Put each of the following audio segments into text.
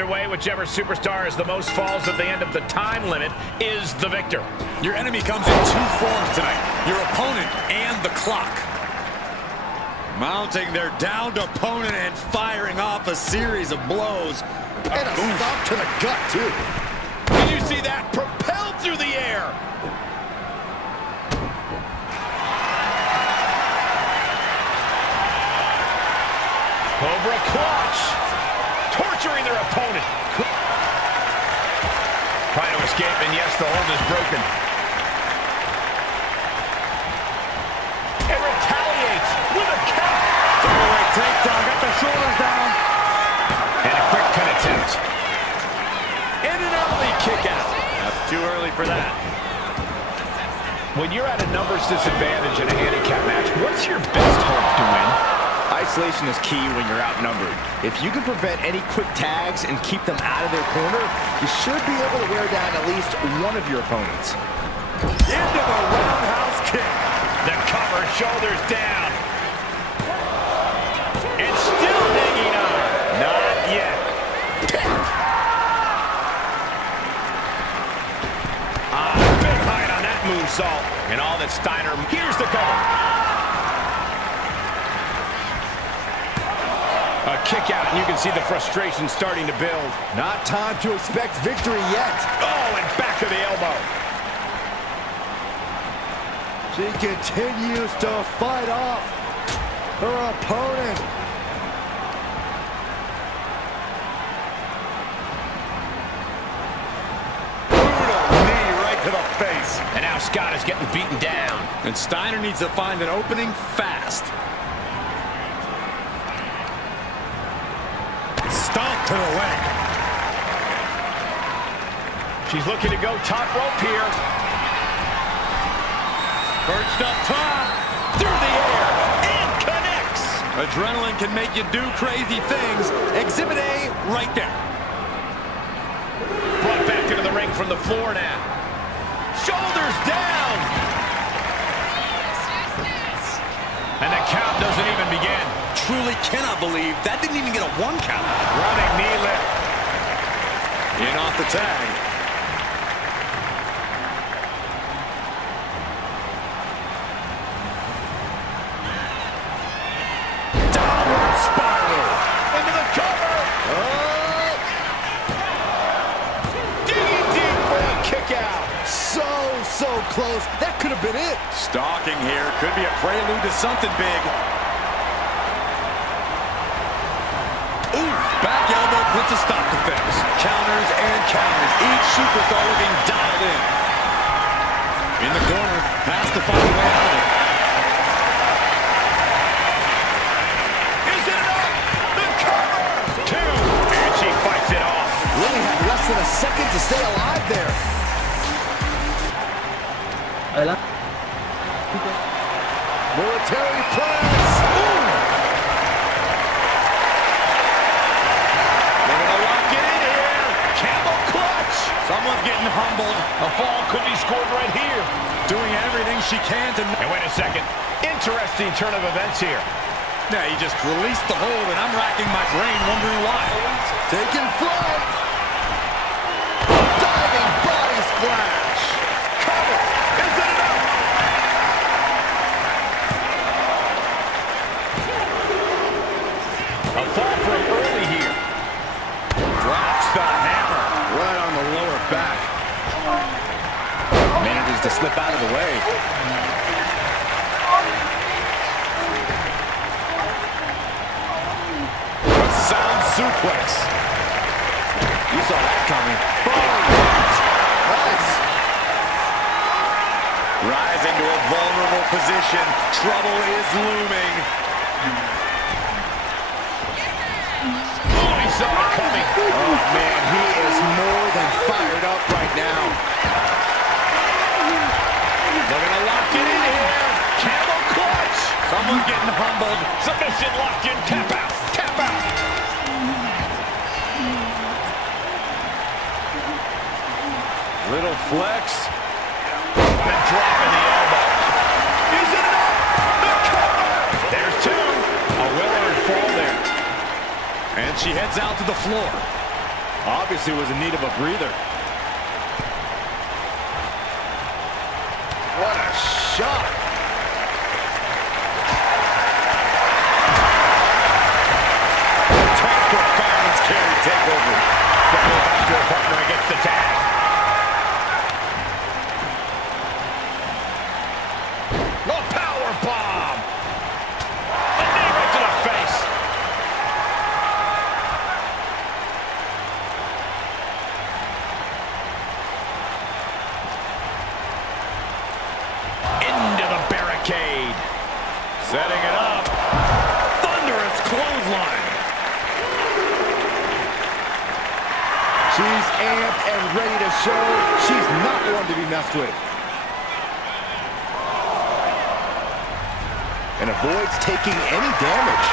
underway. Whichever superstar has the most falls at the end of the time limit is the victor. Your enemy comes in two forms tonight. Your opponent and the clock. Mounting their downed opponent and firing off a series of blows. And a stop to the gut, too. Did you see that? Propelled through the air. Cobra clutch. Torturing their opponent. Trying to escape, and yes, the hold is broken. It retaliates with a count. Double-leg takedown, got the shoulders down. And a quick pin attempt. And an early kick out. That's too early for that. When you're at a numbers disadvantage in a handicap match, what's your best hope to win? Isolation is key when you're outnumbered. If you can prevent any quick tags and keep them out of their corner, you should be able to wear down at least one of your opponents. Into the roundhouse kick. The cover, shoulders down. And still hanging on. Not yet. Big height on that moonsault. And all that Steiner, here's the cover. A kick out, and you can see the frustration starting to build. Not time to expect victory yet. Oh, and back of the elbow. She continues to fight off her opponent. Brutal knee right to the face. And now Scott is getting beaten down. And Steiner needs to find an opening fast. Stomp to the leg. She's looking to go top rope here. Perched up top. Through the air. And connects. Adrenaline can make you do crazy things. Exhibit A right there. Brought back into the ring from the floor now. Shoulders down. And the count doesn't even begin. Truly cannot believe that didn't even get a one count. Running knee lift. In off the tag. Downward spiral. Into the cover. Oh, Digging deep for a kick out. so close. That could have been it. Stalking here. Could be a prelude to something big. Oof. Back elbow puts a stop to things. Counters and counters. Each superstar looking dialed in. In the corner. Has to find a way out of it. Is it enough? The cover. Two. And she fights it off. Really had less than a second to stay alive there. Military press. Ooh. They're going to lock it in here. Camel clutch. Someone's getting humbled. A fall could be scored right here. Doing everything she can to... And wait a second. Interesting turn of events here. Now he just released the hold, and I'm racking my brain wondering why. Taking flight. Diving body splash. Cover. Is it enough? A fall from early here. Drops the hammer. Right on the lower back. Manages to slip out of the way. A sound suplex. You saw that coming. Nice. Rise into a vulnerable position. Trouble is looming. Oh, he saw it coming. Oh, man, he is more than fired up right now. They're going to lock it in here. Camel clutch. Someone getting humbled. Submission locked in. Tap out. Tap out. Little flex. And dropping the elbow. Is it enough? The cover. There's two. A well-earned fall there. And she heads out to the floor. Obviously was in need of a breather. What a shot. Textbook fireman's carry takeover. Double after a partner against the tag. A power bomb. A knee right to the face. Into the barricade. Setting it up. Thunderous clothesline. She's amped and ready to show she's not one to be messed with. And avoids taking any damage.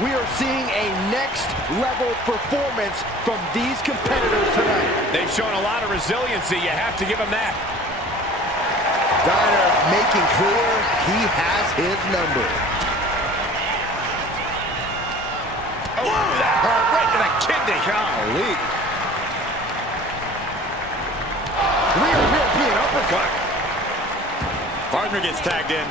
We are seeing a next-level performance from these competitors tonight. They've shown a lot of resiliency. You have to give them that. Steiner making clear he has his number. Oh, that hurt right to the kidney. Golly. Rear European uppercut. Partner gets tagged in.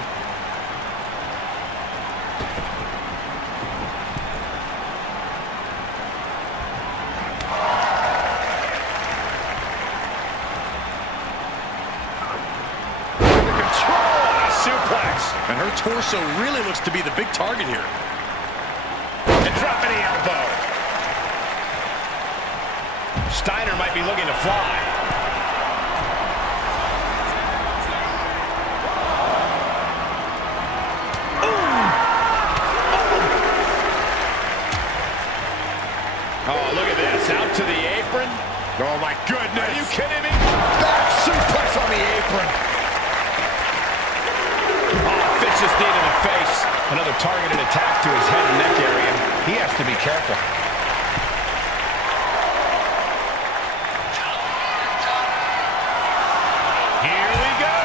Suplex. And her torso really looks to be the big target here. And dropping the elbow. Steiner might be looking to fly. Oh, look at this. Out to the apron. Oh, my goodness. Are you kidding me? Back suplex on the apron. Oh, Fitz just knee to the face. Another targeted attack to his head and neck area. He has to be careful. Here we go.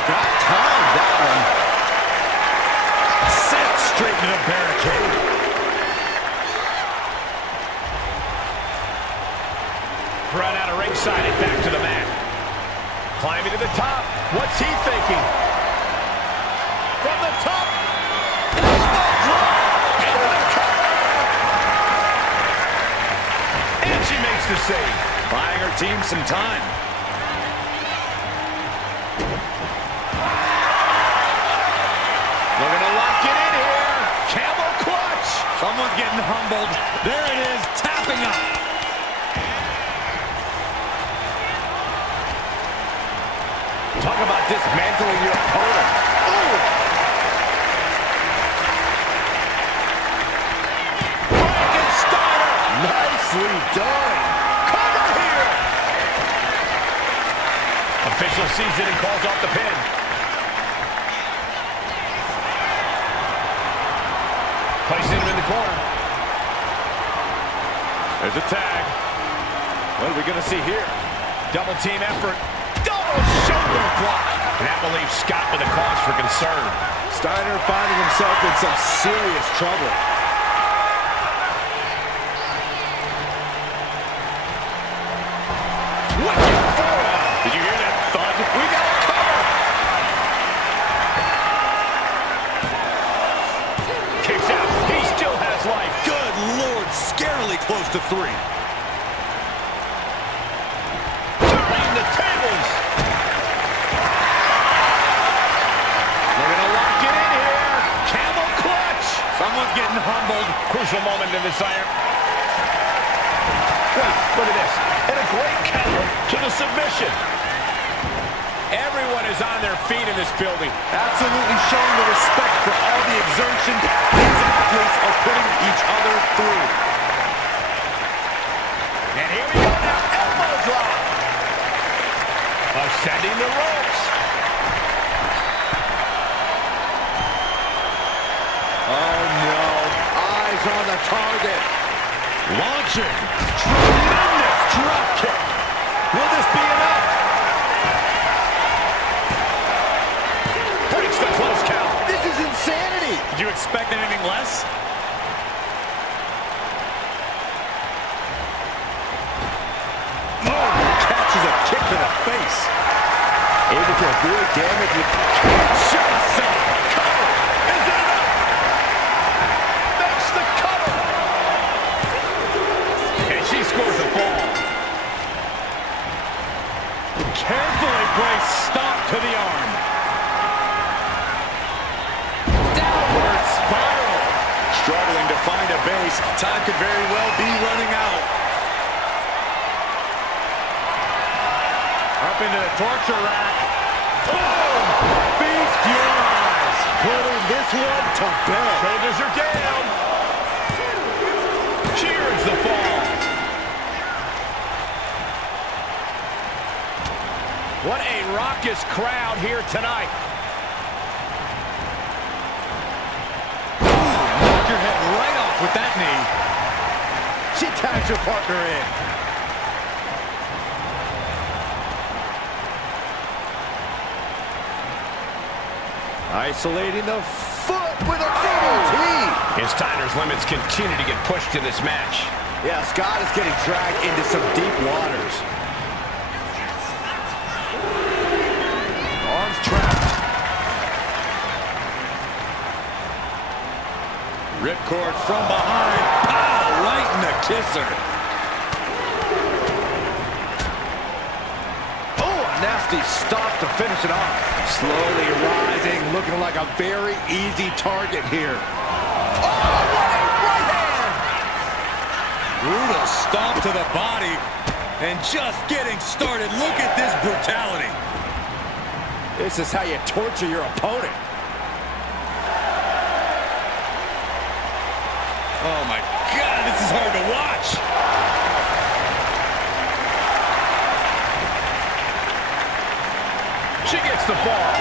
Scott timed that one. Set straight to the barricade. Run out of ringside and back to the mat. Climbing to the top. What's he thinking? From the top. And she makes the save. Buying her team some time. Looking to lock it in here. Camel clutch. Someone's getting humbled. There it is, tapping up. Talk about dismantling your opponent. Ooh. Frankensteiner. Nicely done. Cover here. Official sees it and calls off the pin. Placing him in the corner. There's a tag. What are we going to see here? Double team effort. Double shoulder block. And that will leave Scott with a cause for concern. Steiner finding himself in some serious trouble. Wicked forearm. Did you hear that thud? We got a cover. Kicks out. He still has life. Good Lord, scarily close to 3. Turning the tables. Looking to lock it in here. Camel clutch. Someone's getting humbled. Crucial moment in this iron. Wait, look at this. And a great counter to the submission. Everyone is on their feet in this building. Absolutely showing the respect for all the exertion these athletes are putting each other through. And here we go now. Elbow drop. Ascending the ropes. Oh no. Eyes on the target. Launching. Tremendous drop kick. Will this be enough? Breaks the you expect anything less? Oh, catches a kick to the face. Able to avoid damage with Just a cover. Is it enough? Makes the cover. And she scores the fall. Carefully braced stop to the arm. Downward spiral. Struggling to find a base. Time could very well be running out. Up into the torture rack. Boom! Feast your eyes. putting this one to bed. Shoulders are down. Cheers the fall. What a raucous crowd here tonight. Knock your head right off with that knee. She tags her partner in. Isolating the foot with a DDT. And Steiner's limits continue to get pushed in this match. Yeah, Scott is getting dragged into some deep waters. Arms trapped. Ripcord from behind. Pow! Right in the kisser. Oh, a nasty stop to finish it off. Slowly rising, looking like a very easy target here. Oh, what a right hand! Brutal stomp to the body. And just getting started. Look at this brutality. This is how you torture your opponent. Oh my God, this is hard to watch. She gets the ball.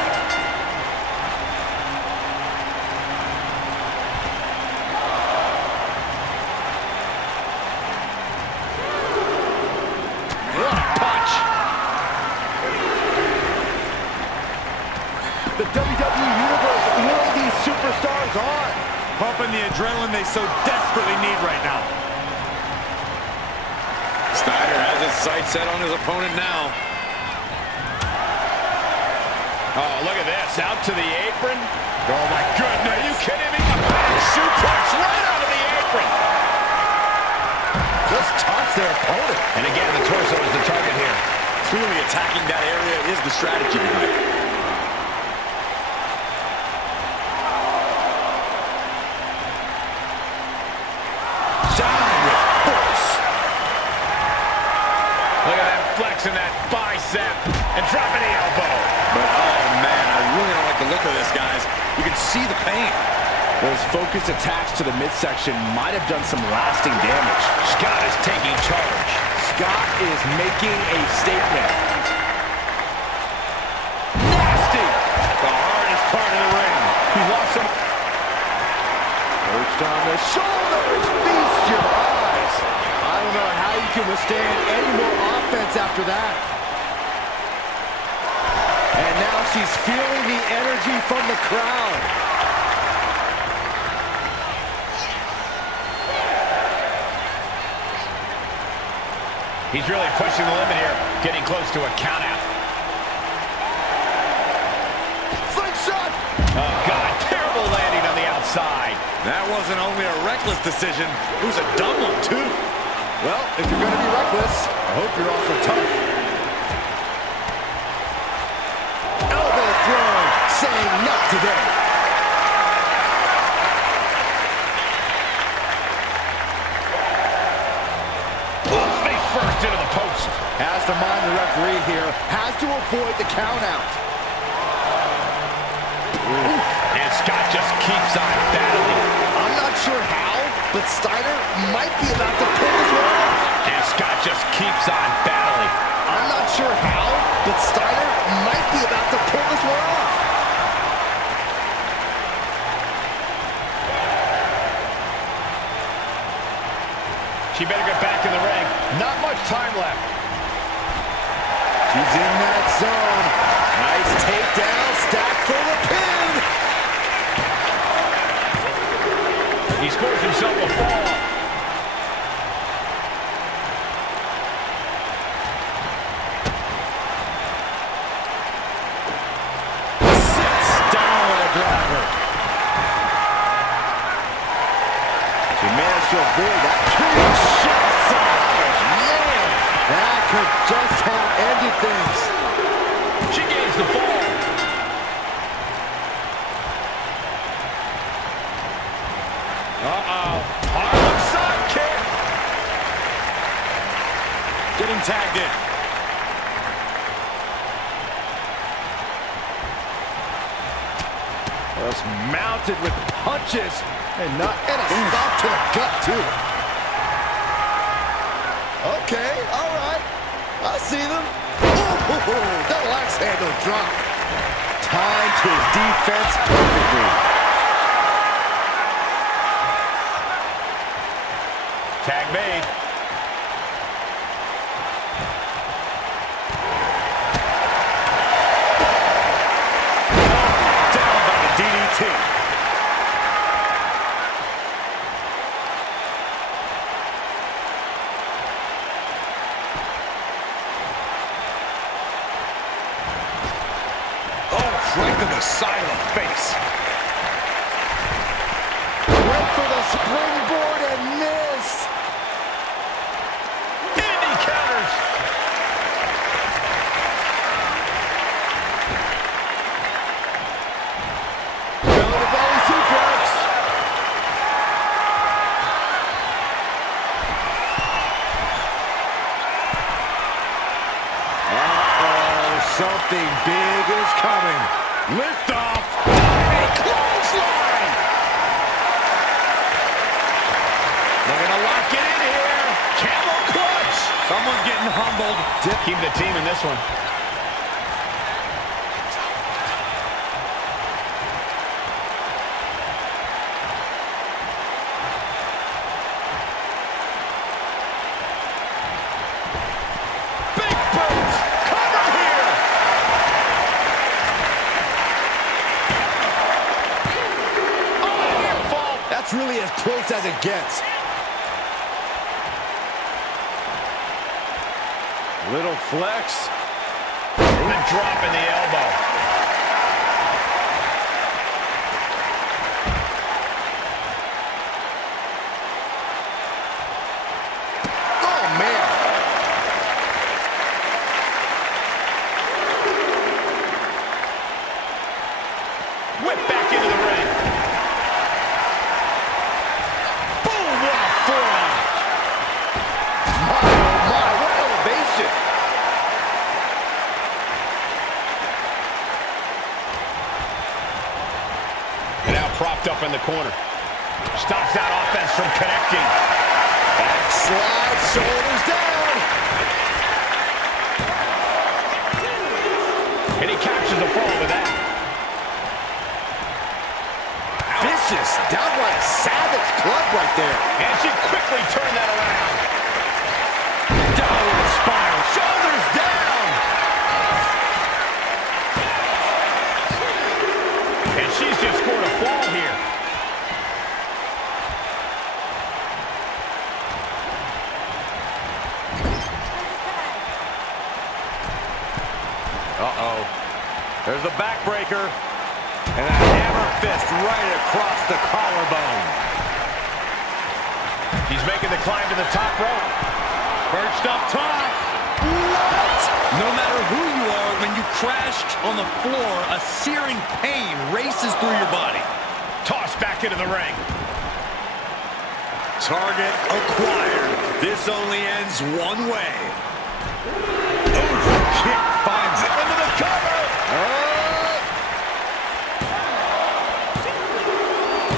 What a punch. The WWE Universe luring these superstars on. Pumping the adrenaline they so desperately need right now. Steiner has his sights set on his opponent now. Oh, look at this. Out to the apron. Oh, my goodness. Are you kidding me? A back suplex right out of the apron. Just toss their opponent. And again, the torso is the target here. Clearly attacking that area is the strategy tonight. Down with force. Look at that flexing that bicep and dropping the elbow. But oh man, I really don't like the look of this, guys. You can see the pain. Those focused attacks to the midsection might have done some lasting damage. Scott is taking charge. Scott is making a statement. Nasty. The hardest part of the ring. He lost some. Perched on the shoulders. Feast your eyes. I don't know how you can withstand any more offense after that. And now she's feeling the energy from the crowd. He's really pushing the limit here, getting close to a countout. Slingshot! Oh, God, terrible landing on the outside. That wasn't only a reckless decision, it was a dumb one, too. Well, if you're going to be reckless, I hope you're also tough. Elbow throw, saying not today. Face first into the post. Has to mind the referee here. Has to avoid the countout. And Scott just keeps on battling. I'm not sure how, but Steiner might be about to pull this one off. And Scott just keeps on battling. I'm not sure how, but Steiner might be about to pull this one off. She better get back in the ring. Not much time left. She's in that zone. Nice takedown, stacked for the pin. boy, that huge shot. Man, that could just have ended things. She gains the ball. Uh-oh. Harlem sidekick. Getting tagged in. Just mounted with punches. And a stop to the gut, too. Okay, all right. I see them. Ooh, double axe handle drop. Timed his defense perfectly. Tag made. Down by the DDT. Right to the side of the face. Went for the springboard and missed. Indy counters. Belly to belly suplex. Uh-oh, something big is coming. Lift off. Diving clothesline. They're going to lock it in here. Camel clutch. Someone's getting humbled. Keep the team in this one. Big boot. Cover here. Oh, your fault. That's really as close as it gets. Little flex. And a drop in the elbow. Oh, man. Whip back into the ring. Boom, what a forearm. My, oh, my, what elevation. And now propped up in the corner. Stops that offense from connecting. Backslide, shoulders down. And he captures the fall with that. Vicious, downright savage club right there. And she quickly turned that around. Downward spiral, shoulders down. And she's just scored a fall here. Uh-oh. There's the backbreaker. And a hammer fist right across the collarbone. He's making the climb to the top rope. Perched up top. What? No matter who you are, when you crash on the floor, a searing pain races through your body. Tossed back into the ring. Target acquired. This only ends one way. Oh, kick finds it. Into the cover.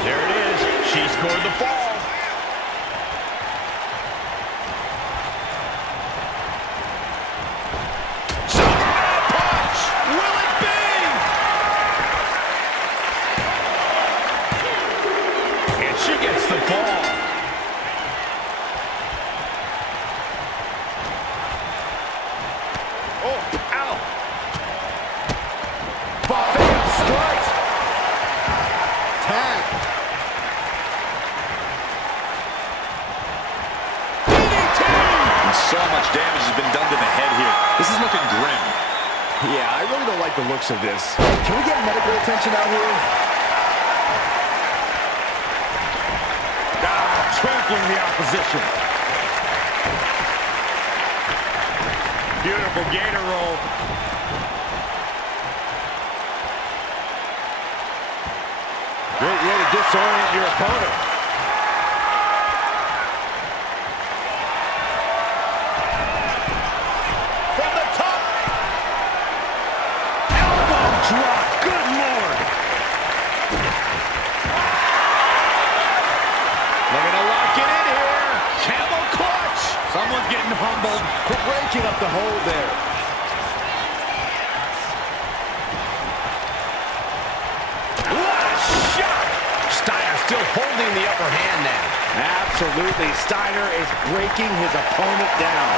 There it is. She scored the fall. Superman punch. Will it be? And she gets the fall. Oh, ow. Buffet of strikes. Tag. DDT. And so much damage has been done to the head here. This is looking grim. Yeah, I really don't like the looks of this. Can we get medical attention out here? trampling the opposition. Beautiful gator roll. Great way to disorient your opponent. From the top. Elbow drop. Good Lord. Looking to lock it in here. Camel clutch. Someone's getting humbled. Breaking up the hold there. What a shot. Steiner still holding the upper hand now. Absolutely. Steiner is breaking his opponent down.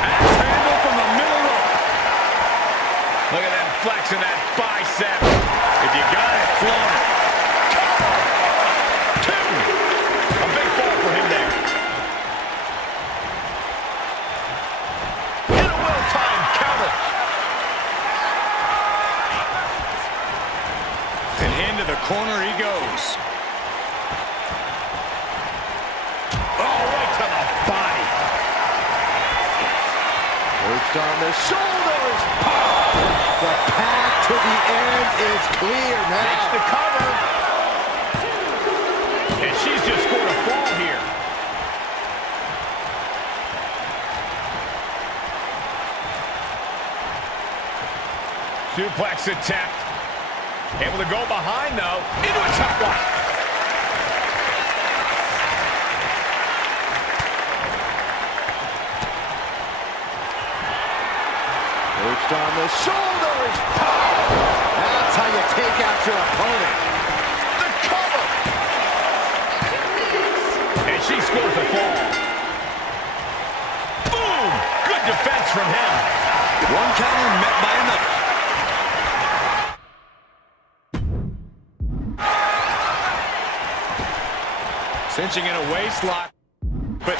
Axe handle from the middle rope. Look at them flexing that bicep. If you got it, flaunt it. Two. A big fall for him there. And a well-timed counter. And into the corner he goes. Oh, right to the body. Perched on the shoulders. The path to the end is clear Makes now. the cover. And she's just scored a fall here. Suplex attempt. Able to go behind, though. Into a top lock. Perched on the shoulders. That's how you take out your opponent. The cover. And she scores a fall. Boom! Good defense from him. One counter met by another. Cinching in a waist lock. But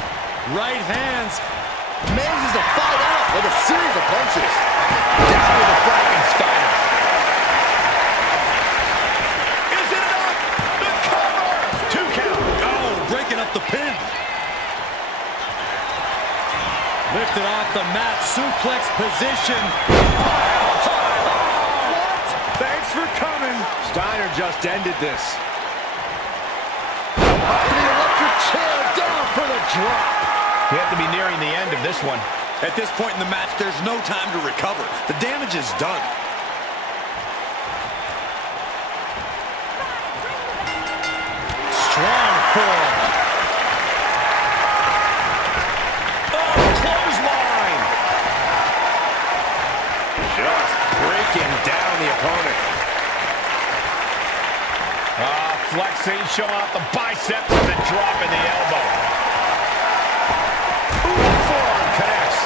right hands. Manages to fight out with a series of punches. Down with a Frankensteiner. Is it enough? The cover! 2 count. Oh, breaking up the pin. Lifted off the mat, suplex position. What? Thanks for coming. Steiner just ended this. Up to the electric chair, down for the drop. We have to be nearing the end of this one. At this point in the match, there's no time to recover. The damage is done. Strong form. Oh, clothesline! Just breaking down the opponent. Flexing, showing off the biceps and then dropping the elbow. Ooh, forearm connects.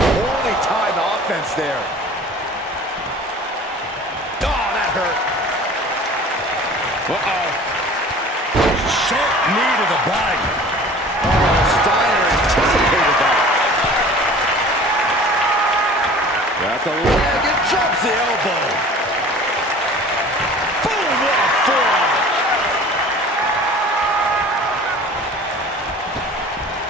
Poorly timed offense there. Oh, that hurt. Uh-oh. Sharp knee to the body. Steiner anticipated that. Got the leg and drops the elbow. Boom, what a forearm.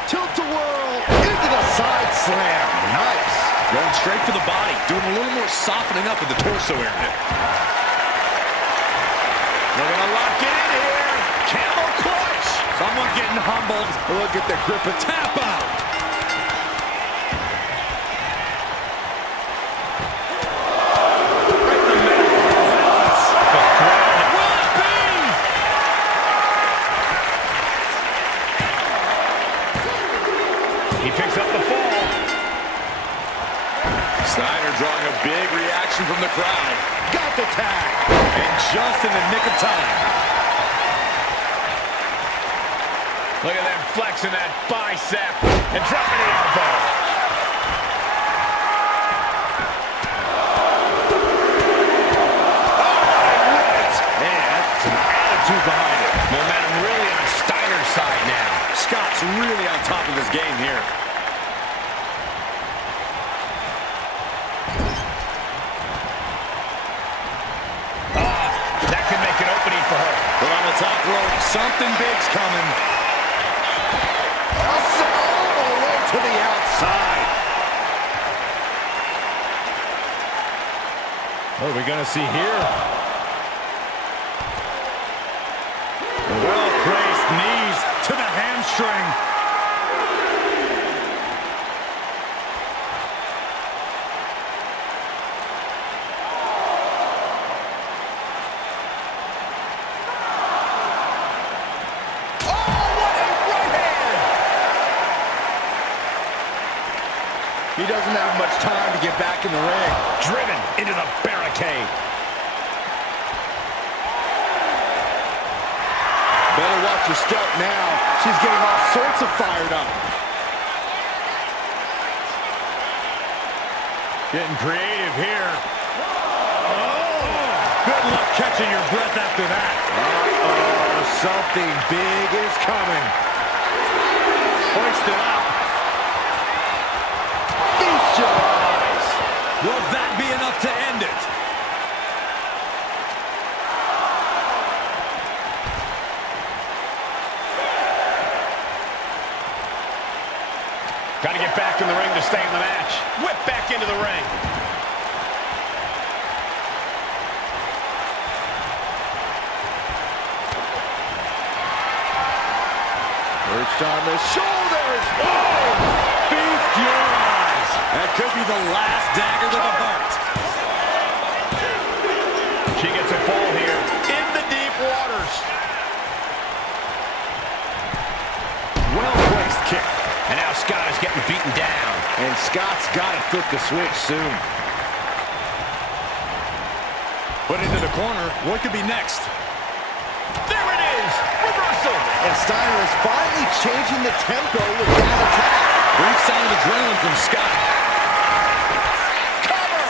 Tilt-a-whirl into the side slam. Nice. Going straight for the body. Doing a little more softening up of the torso area. Looking to lock it in here. Camel clutch. Someone getting humbled. Look at the grip and Tap out. Right in the middle. Relentless. The threat. Will it be? He picks up the fall. Steiner drawing a big reaction from the crowd. got the tag. And just in the nick of time. Look at them flexing that bicep and dropping the elbow. Man, that's some attitude behind it. Momentum really on Steiner's side now. Scott's really on top of his game here. Something big's coming. All the way to the outside. What are we going to see here? Well-placed knees to the hamstring. He doesn't have much time to get back in the ring. Driven into the barricade. Better watch your step now. She's getting all sorts of fired up. Getting creative here. Oh, good luck catching your breath after that. Uh-oh, something big is coming. Hoist it up. Feast your eyes. Will that be enough to end it? Got to get back in the ring to stay in the match. Whip back into the ring. Perched on the shoulders. Boom! Feast your eyes. That could be the last dagger to the heart. She gets a fall here in the deep waters. Well-placed kick. And now Scott is getting beaten down. And Scott's got to flip the switch soon. Put into the corner. What could be next? There it is! Reversal! And Steiner is finally changing the tempo with that attack. Brief sign of adrenaline from Scott. Cover!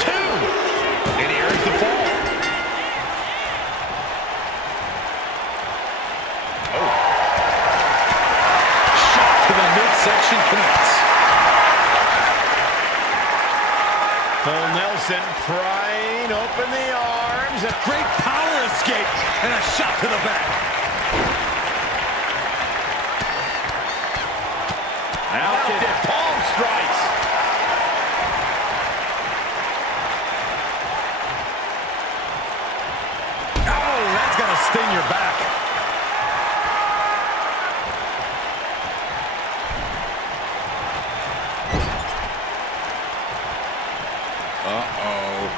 Two! And here's the fall. Oh. Shot to the midsection connects. Full Nelson prying open the arms. A great power escape and a shot to the back. Mounted palm strikes. Oh, that's gonna sting your back. Uh-oh.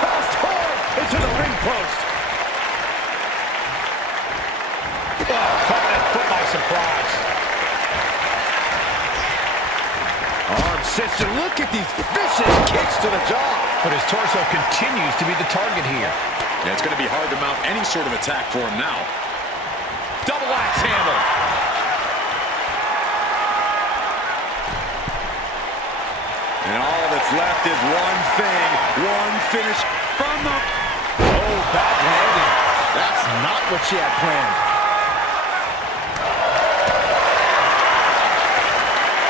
Tossed hard into the ring post. Caught that foot by surprise. Arm sister, look at these vicious kicks to the jaw. But his torso continues to be the target here. Yeah, it's gonna be hard to mount any sort of attack for him now. Double axe handle. And all that's left is one thing, one finish from the... Oh, bad landing. That's not what she had planned.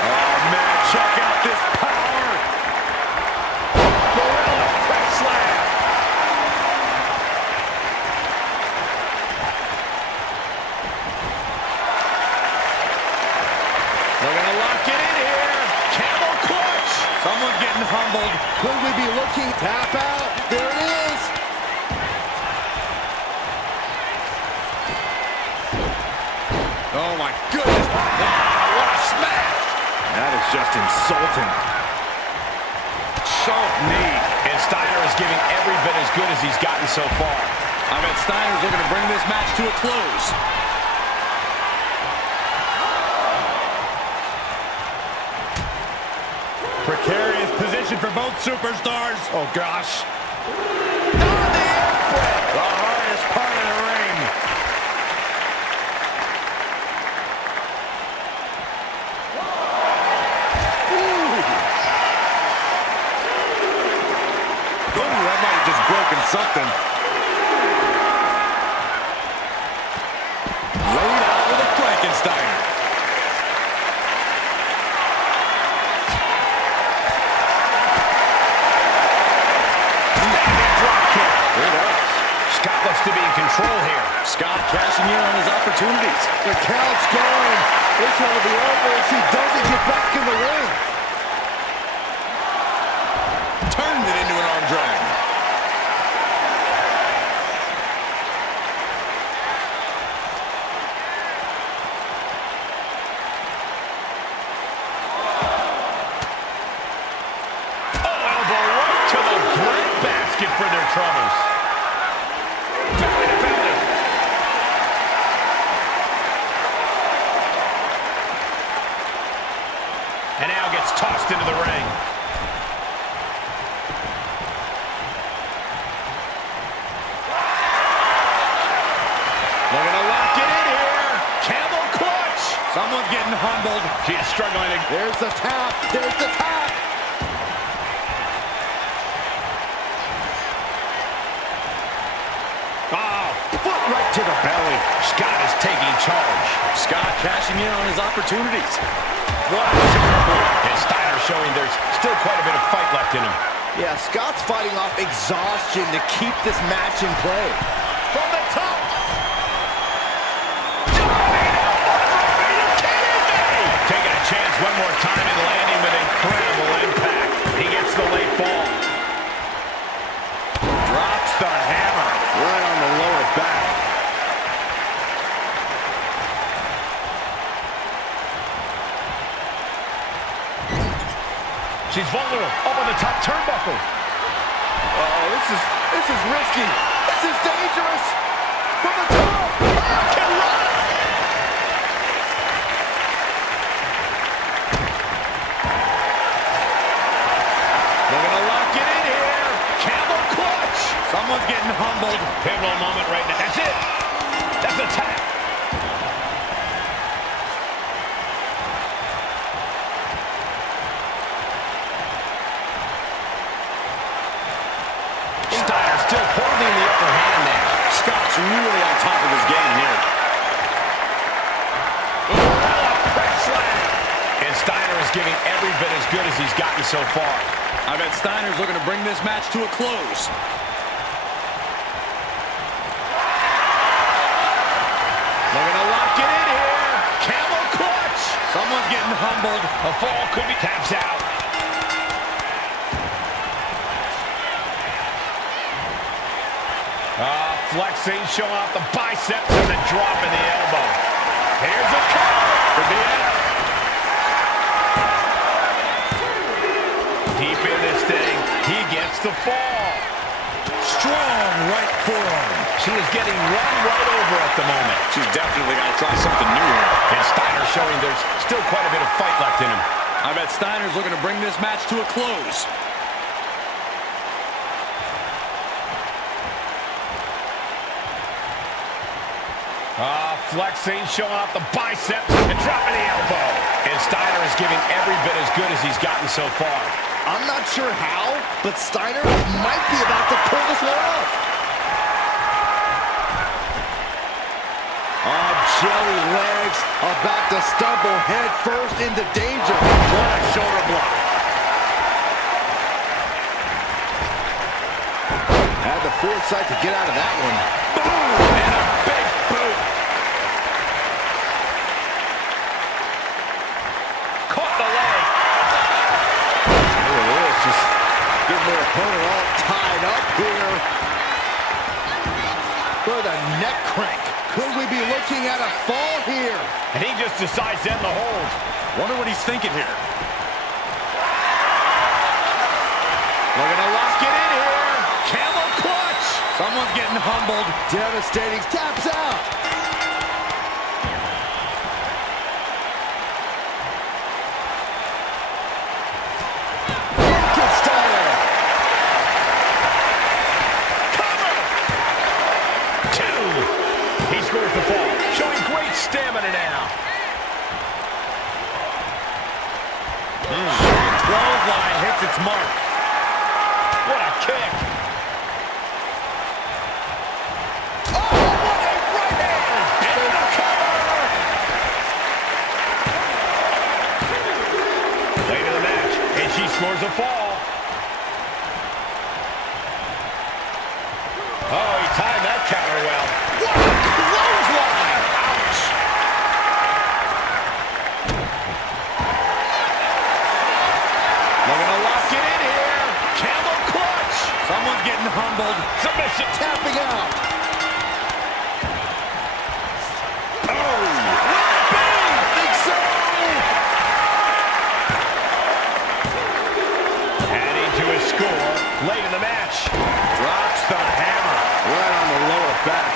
Oh, man, check out this power. Gorilla press slam. They're going to lock it in here. Camel clutch. Someone getting humbled. Could we be looking? Tap out. There it is. Oh, my goodness. Ah, what a smash. That is just insulting. Sharp knee. And Steiner is giving every bit as good as he's gotten so far. I bet Steiner's looking to bring this match to a close. Precarious position for both superstars. Oh, gosh. The hardest part of the ring. Ooh, that might have just broken something. Laid out with a Frankensteiner. Standing drop kick. Scott looks to be in control here. Scott cashing in on his opportunities. The count's going. This one will be over if he doesn't get back in the ring. Turned it into an arm drag. For their troubles. Belly to belly. And now gets tossed into the ring. Looking to lock it in here. Camel clutch. Someone's getting humbled. She is struggling. There's the tap. There's the tap. Foot right to the belly. Scott is taking charge. Scott cashing in on his opportunities. What a shoulder blow. And Steiner showing there's still quite a bit of fight left in him. Yeah, Scott's fighting off exhaustion to keep this match in play. From the top. Are you kidding me? Taking a chance one more time and landing with incredible impact. He gets the late fall. Drops the hammer. Right on the lower back. She's vulnerable. Up on the top turnbuckle. Oh, this is risky. This is dangerous. From the top. Can run. They're going to lock it in here. Camel clutch. Someone's getting humbled. Pivotal moment right now. That's it. That's a tap. Steiner still holding the upper hand now. Scott's really on top of his game here. Press slam. And Steiner is giving every bit as good as he's gotten so far. I bet Steiner's looking to bring this match to a close. Looking to lock it in here. Camel clutch. Someone's getting humbled. A fall could be taps out. Flexing, showing off the biceps and the drop in the elbow. Here's a cover. Could be it. Deep in this thing. He gets the fall. Strong right forearm. She is getting run right over at the moment. She's definitely got to try something new here. And Steiner showing there's still quite a bit of fight left in him. I bet Steiner's looking to bring this match to a close. Flexing, showing off the biceps and dropping the elbow. And Steiner is giving every bit as good as he's gotten so far. I'm not sure how, but Steiner might be about to pull this one off. Oh, jelly legs, about to stumble head first into danger. What a shoulder block. Had the foresight to get out of that one. Boom! And a big boot. Caught the leg. Look at this, just getting their opponent all tied up here. For the neck crank. Could we be looking at a fall here? And he just decides to end the hold. Wonder what he's thinking here. Looking to lock it in here. Camel clutch. Someone's getting humbled. Devastating, taps out. Scores the fall, showing great stamina now. Clothesline hits its mark. What a kick. Oh, what a right hand. Into the cover. Late in the match, and she scores a fall. Oh, he timed that counter well. What a humbled. Submission. Tapping out. Oh, will it be? I think so. Adding to his score late in the match. Drops the hammer right on the lower back.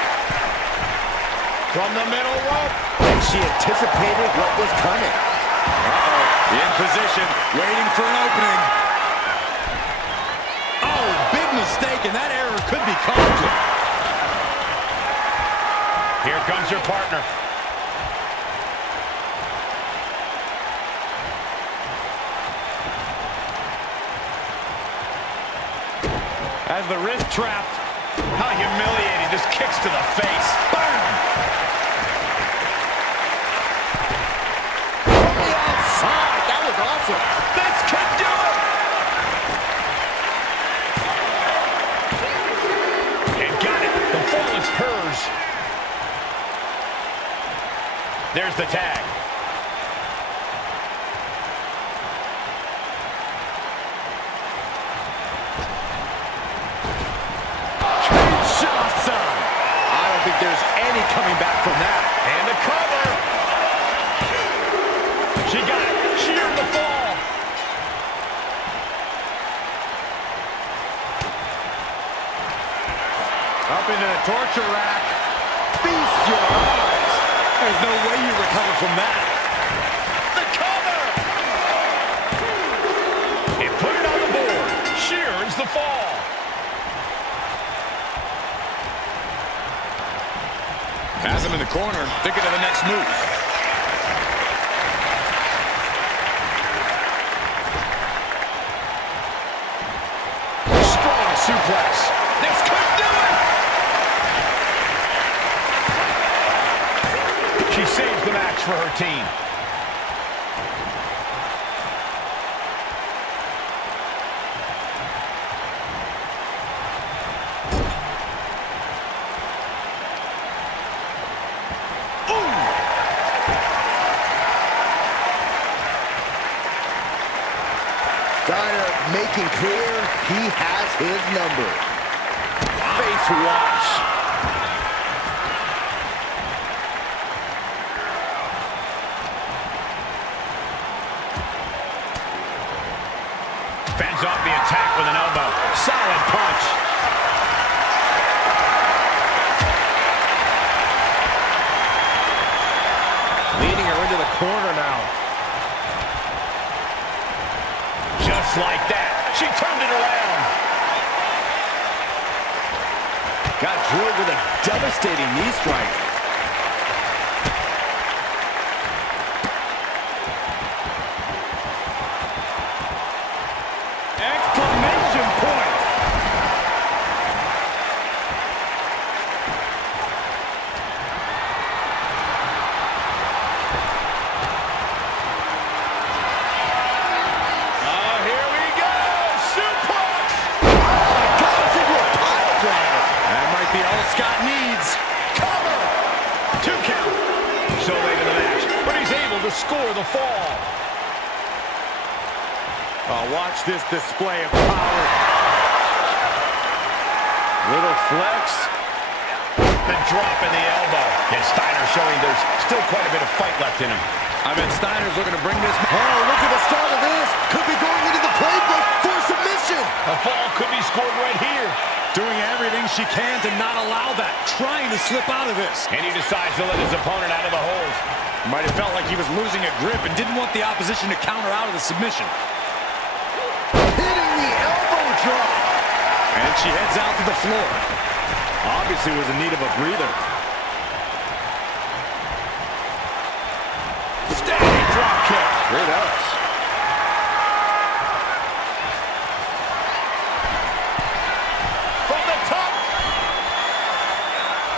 From the middle rope. And she anticipated what was coming. In position, waiting for an opening. Oh, big mistake, and that error could be costly. Here comes your partner. As the wrist trapped. How humiliating. Just kicks to the face. Boom! From the outside. That was awesome. This could do it! And got it. The fall is hers. There's the tag. Kinshasa. I don't think there's any coming back from that. And the cover. She got it. Sheared the fall. Up into the torture rack. Feast your eyes. There's no way you recover from that. The cover. And put it on the board. Shears the fall. Has him in the corner, thinking of the next move. Strong suplex. This could do it. She saves the match for her team. Steiner making clear he has his number. Face wash. Fends off the attack with an elbow. Solid punch. Leading her into the corner now. Just like that. She turned it around. Got drilled with a devastating knee strike. Exclamation point. Oh, here we go. Suplex. That might be all Scott needs. Cover. 2 count. So late in the match, but he's able to score the fall. Oh, watch this display of power. Little flex. The drop in the elbow. And Steiner showing there's still quite a bit of fight left in him. I bet Steiner's looking to bring this. Oh, look at the start of this. Could be going into the playbook for submission. A fall could be scored right here. Doing everything she can to not allow that. Trying to slip out of this. And he decides to let his opponent out of the hold. Might have felt like he was losing a grip and didn't want the opposition to counter out of the submission. Hitting the elbow drop. And she heads out to the floor. Obviously was in need of a breather. Standing drop kick. Great ups. From the top.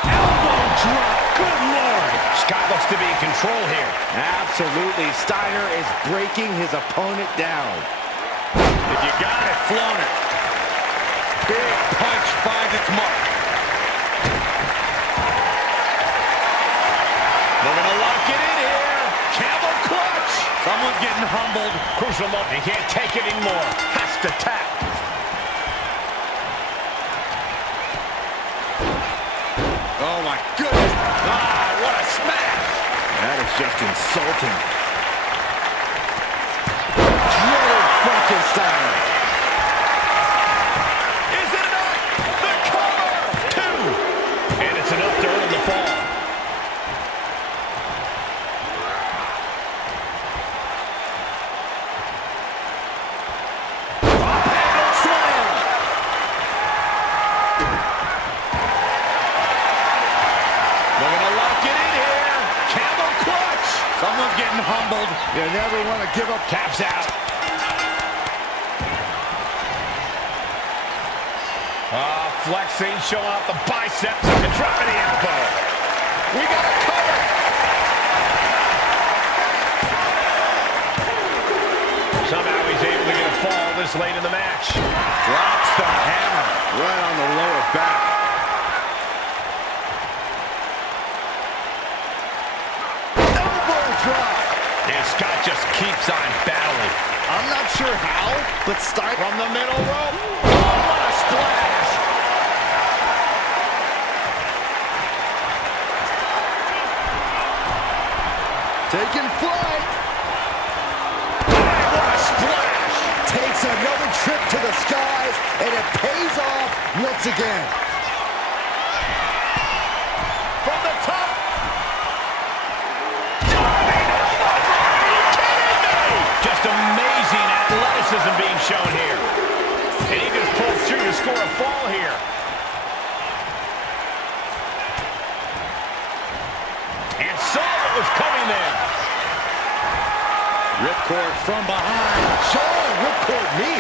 Elbow drop. Good Lord. Scott looks to be in control here. Absolutely. Steiner is breaking his opponent down. If you got it, flown it. Big punch finds its mark. They're going to lock it in here. Camel clutch. Someone's getting humbled. Crucial moment. He can't take it anymore. Has to tap. my goodness. Ah, what a smash! That is just insulting. Dreaded Frankenstein. Is it enough? The cover! 2! And it's enough to earn the fall. Off-handle slam. Looking to lock it in here. Camel clutch. Someone's getting humbled. You never want to give up. Taps out. Flexing, showing off the biceps and dropping the elbow. We got a cover. Somehow he's able to get a fall this late in the match. Drops the hammer right on the lower back. Elbow drop. And Scott just keeps on battling. I'm not sure how, but start From the middle rope. Oh, what a splash. taking flight. What a splash. Takes another trip to the skies, and it pays off once again. From the top. Diving elbow. Are you kidding me? Just amazing athleticism being shown here. And he just pulls through to score a fall here. And saw what was coming there. Ripcord from behind. Sean, ripcord me.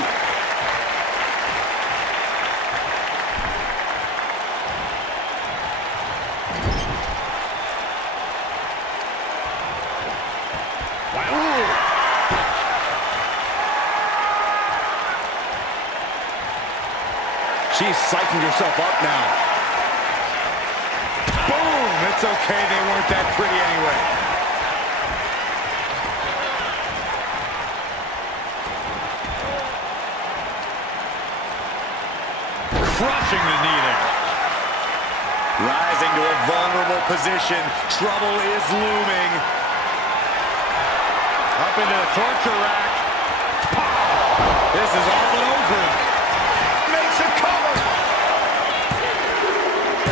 She's psyching herself up now. Boom! It's okay, they weren't that pretty anyway. Crushing the knee there. Rising to a vulnerable position. Trouble is looming. Up into the torture rack. This is all but over. Makes a cover.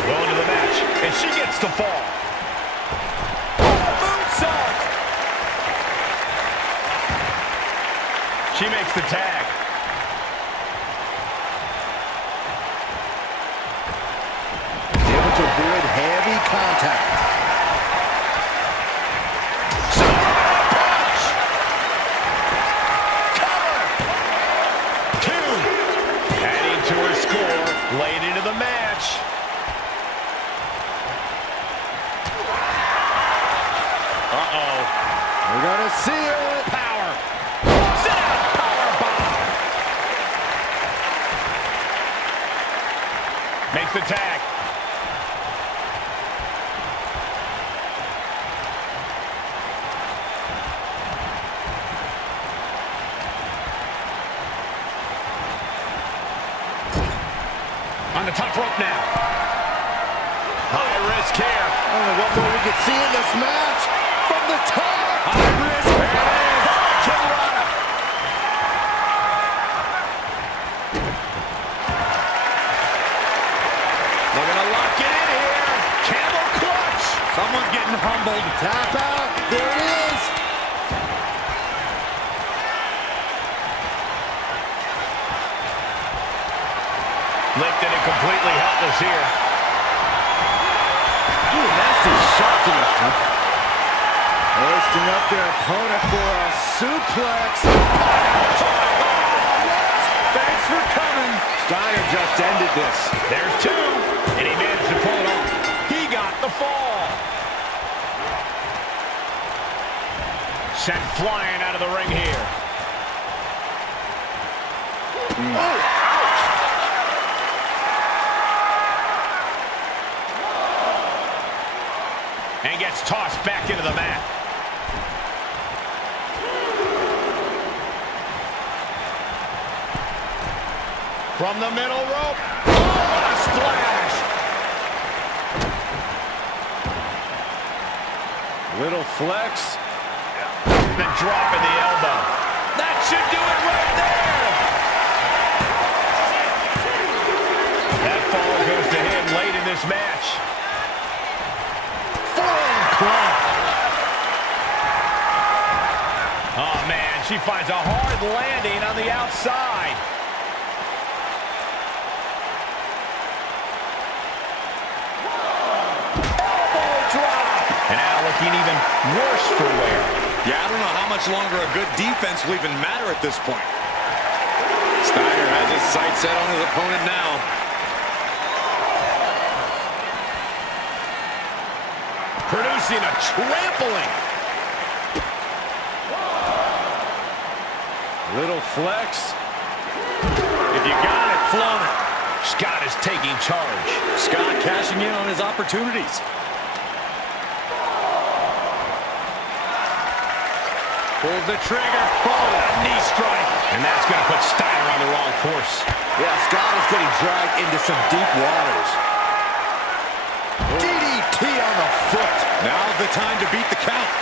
Going to the match, and she gets the fall. Moonsault. She makes the tag. Able to avoid heavy contact. Punch. Cover. 2. Adding to her score late into the match. Uh-oh. We're gonna see it. Power. Sit out. Power bomb. Makes the tag. On the top rope now. High risk here. I don't know what more we could see in this match. From the top. High risk. There it is. Kimura. Looking to lock it in here. Camel clutch. Someone's getting humbled. Tap out. There it is. Lifted and completely helpless here. Ooh, nasty shot to the front. Hoisting up their opponent for a suplex. Thanks for coming. Steiner just ended this. There's 2, and he managed to pull it off. He got the fall. Sent flying out of the ring here. Oh, ouch. And gets tossed back into the mat. From the middle rope. Oh, what a splash. Little flex. The drop in the elbow. That should do it right there. That fall goes to him late in this match. Forearm club. Oh, man, she finds a hard landing on the outside. Elbow drop. And now looking even worse for wear. Yeah, I don't know how much longer a good defense will even matter at this point. Steiner has his sights set on his opponent now. Producing a trampling. Little flex. If you got it, flown it. Scott is taking charge. Scott cashing in on his opportunities. Pulls the trigger. Oh, a knee strike. And that's going to put Steiner on the wrong course. Yeah, Scott is getting dragged into some deep waters. DDT on the foot. Now's the time to beat the count.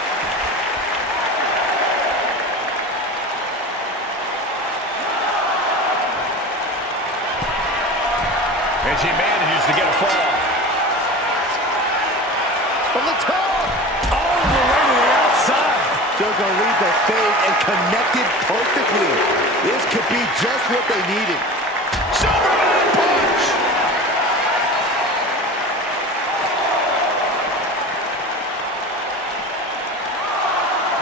And she manages to get a fall. From the top. All the way to the outside. Jogo lead the fade and connected perfectly. This could be just what they needed. Superman punch.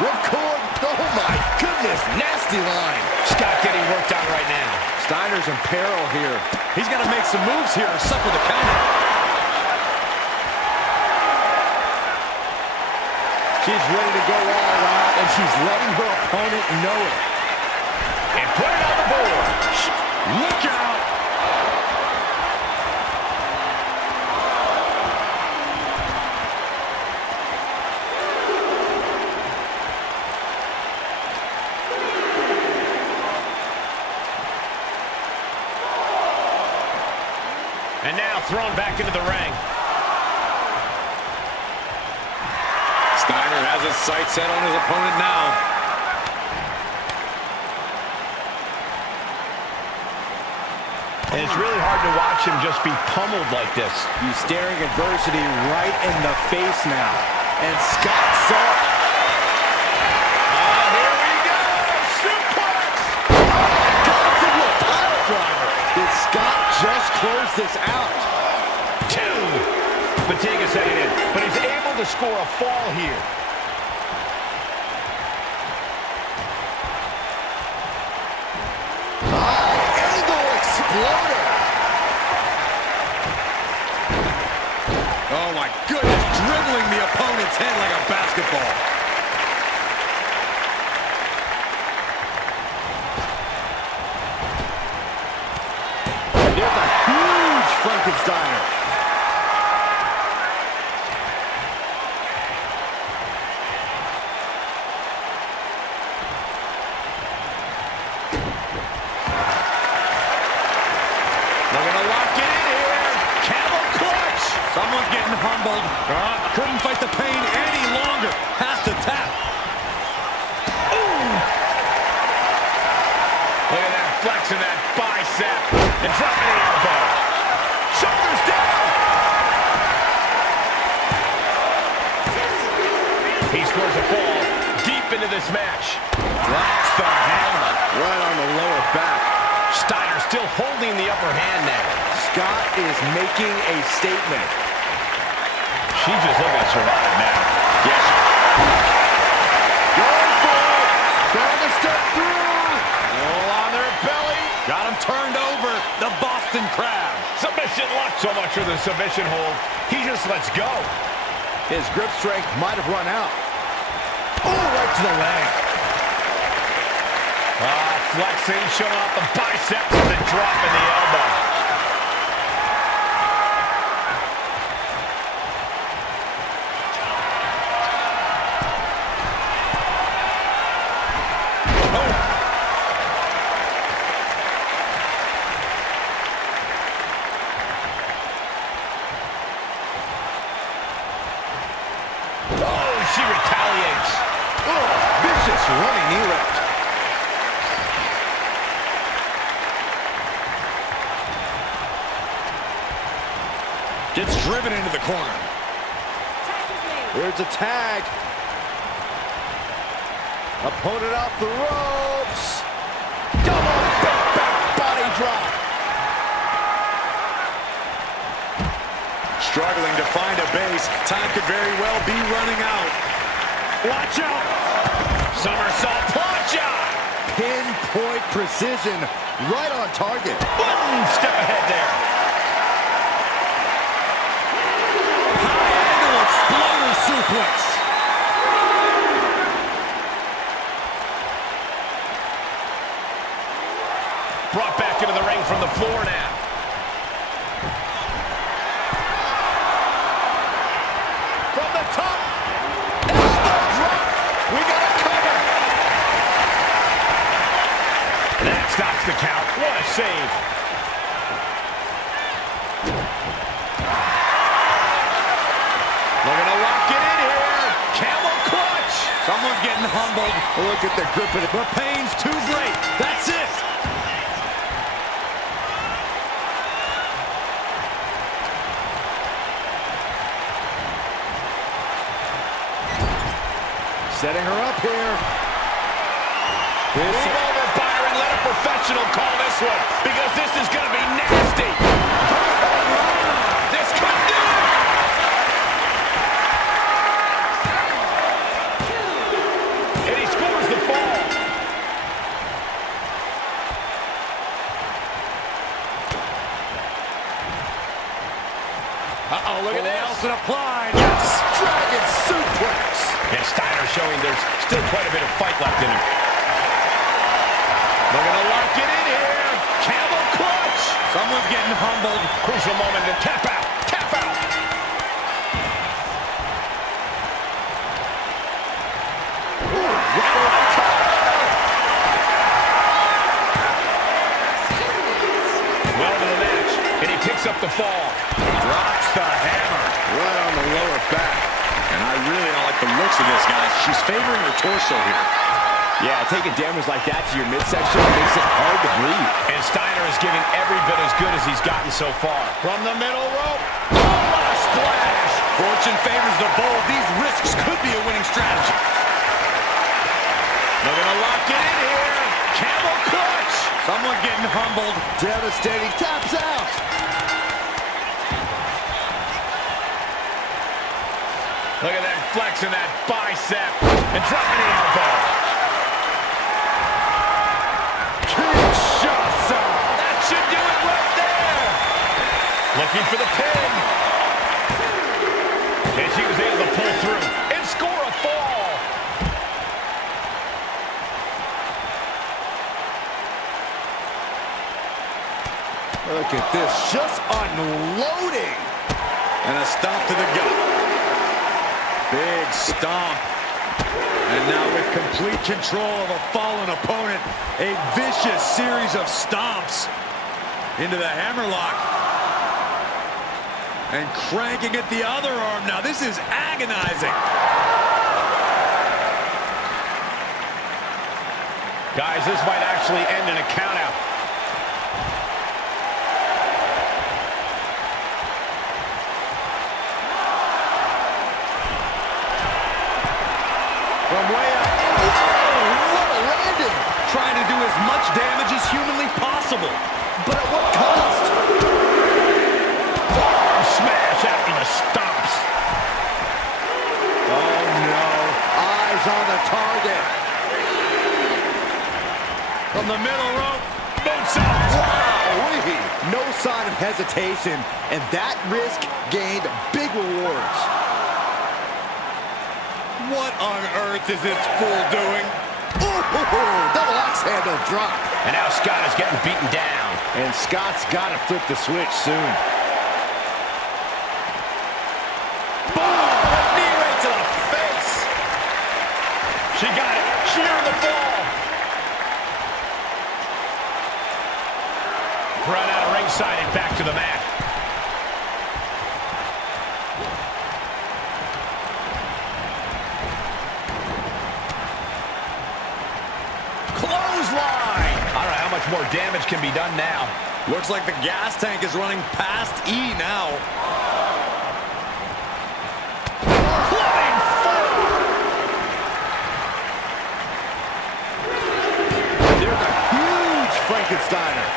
Ripcord. Oh my goodness. Nasty line. Scott getting worked on right now. Steiner's in peril here. He's got to make some moves here or suffer the counter. She's ready to go all out, and she's letting her opponent know it. And put it on the board. Look out! And now thrown back into the ring. Steiner has his sights set on his opponent now. And it's really hard to watch him just be pummeled like this. He's staring adversity right in the face now. And Scott saw it. Here we go! Suplex! Goes into a pile driver. Did Scott just close this out? Two. Fatigue is setting in, but he's able to score a fall here. Exploder. Oh my goodness, dribbling the opponent's head like a basketball. There's a huge Frankensteiner. Someone's getting humbled. Couldn't fight the pain any longer. Has to tap. Ooh. Look at that flexing that bicep. And dropping the elbow. Shoulders down. He scores a fall deep into this match. Drops the hammer. Right on the lower back. Steiner still holding the upper hand now. Scott is making a statement. She's just looking to survive now. Yes. Going for it. Trying to step through. All on their belly. Got him turned over. The Boston Crab. Submission lock. So much for the submission hold. He just lets go. His grip strength might have run out. Oh, right to the leg. Flexing, showing off the biceps and then dropping the elbow. She retired. driven into the corner. Here's a tag. Opponent off the ropes. Double back body drop. Struggling to find a base. Time could very well be running out. Watch out. Somersault punch out. Pinpoint precision. Right on target. One step ahead there. High angle exploder suplex. Brought back into the ring from the floor now. From the top. Elbow drop. We got a cover. That stops the count. What a save. Looking to lock it in here. Camel clutch. Someone's getting humbled. Look at the grip of it. The pain's too great. That's it. Setting her up here. Move over, Byron. Let a professional call this one, because this is going to be nasty. This could do it. And he scores the fall. Uh-oh, look at this. Nelson applied. Yes! Dragon suplex. And Steiner showing there's still quite a bit of fight left in him. Looking to lock it in here. Camel clutch. Someone's getting humbled. Crucial moment to tap out. Tap out. Well to the match, and he picks up the fall. Drops the hammer. Right on the lower back. And I really don't like the looks of this, guys. She's favoring her torso here. Yeah, taking damage like that to your midsection makes it hard to breathe. And Steiner is giving every bit as good as he's gotten so far. From the middle rope. Oh, what a splash! Fortune favors the bold. These risks could be a winning strategy. Looking to lock it in here. Camel clutch. Someone's getting humbled. Devastating. Taps out. Look at that flexing that bicep and dropping the elbow. Kinshasa. That should do it right there. Looking for the pin. And she was able to pull through and score a fall. Look at this. Just unloading. And a stomp to the gut. Big stomp. And now with complete control of a fallen opponent, a vicious series of stomps into the hammerlock. And cranking at the other arm. Now this is agonizing. Guys, this might actually end in a countout. From way up. Oh, what a landing. Trying to do as much damage as humanly possible. But at what cost? Forearm smash after the stomps. Oh, no. Eyes on the target. From the middle rope. Moonsault. Wow-wee. No sign of hesitation, and that risk gained big rewards. What on earth is this fool doing? Ooh, double axe handle drop. And now Scott is getting beaten down. And Scott's got to flip the switch soon. Boom! Knee right to the face. She got it. Sheer the ball. Run out of ringside and back to the mat. Clothesline! I don't know how much more damage can be done now. Looks like the gas tank is running past E now. Frankensteiner.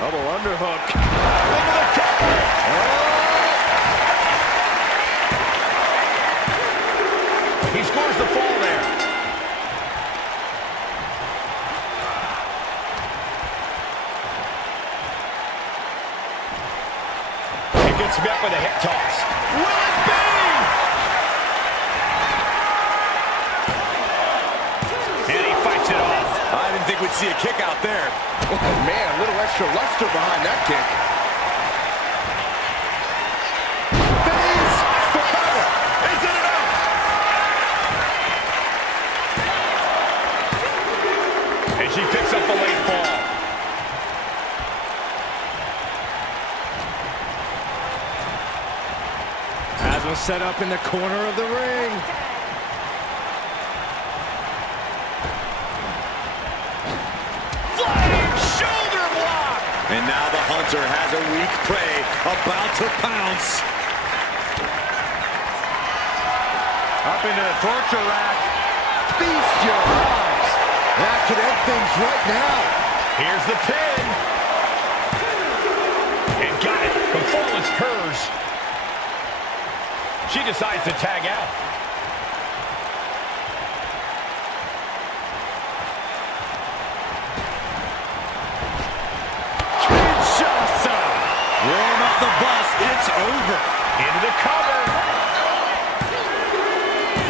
Double underhook. Into the cover. He scores the fall there. He gets met with a hip toss. Will it be? And he fights it off. I didn't think we'd see a kick out there. Oh, man, a little extra luster behind that kick. Face for cover. Is it enough? And she picks up the late fall. Has him set up in the corner of the ring. Flying shoulder block. And now the Hunter has a weak prey about to pounce. Up into the torture rack. Feast your eyes. That could end things right now. Here's the pin. And got it. The fall is hers. She decides to tag out. Kinshasa. Warm up the bus. It's over. Into the cover.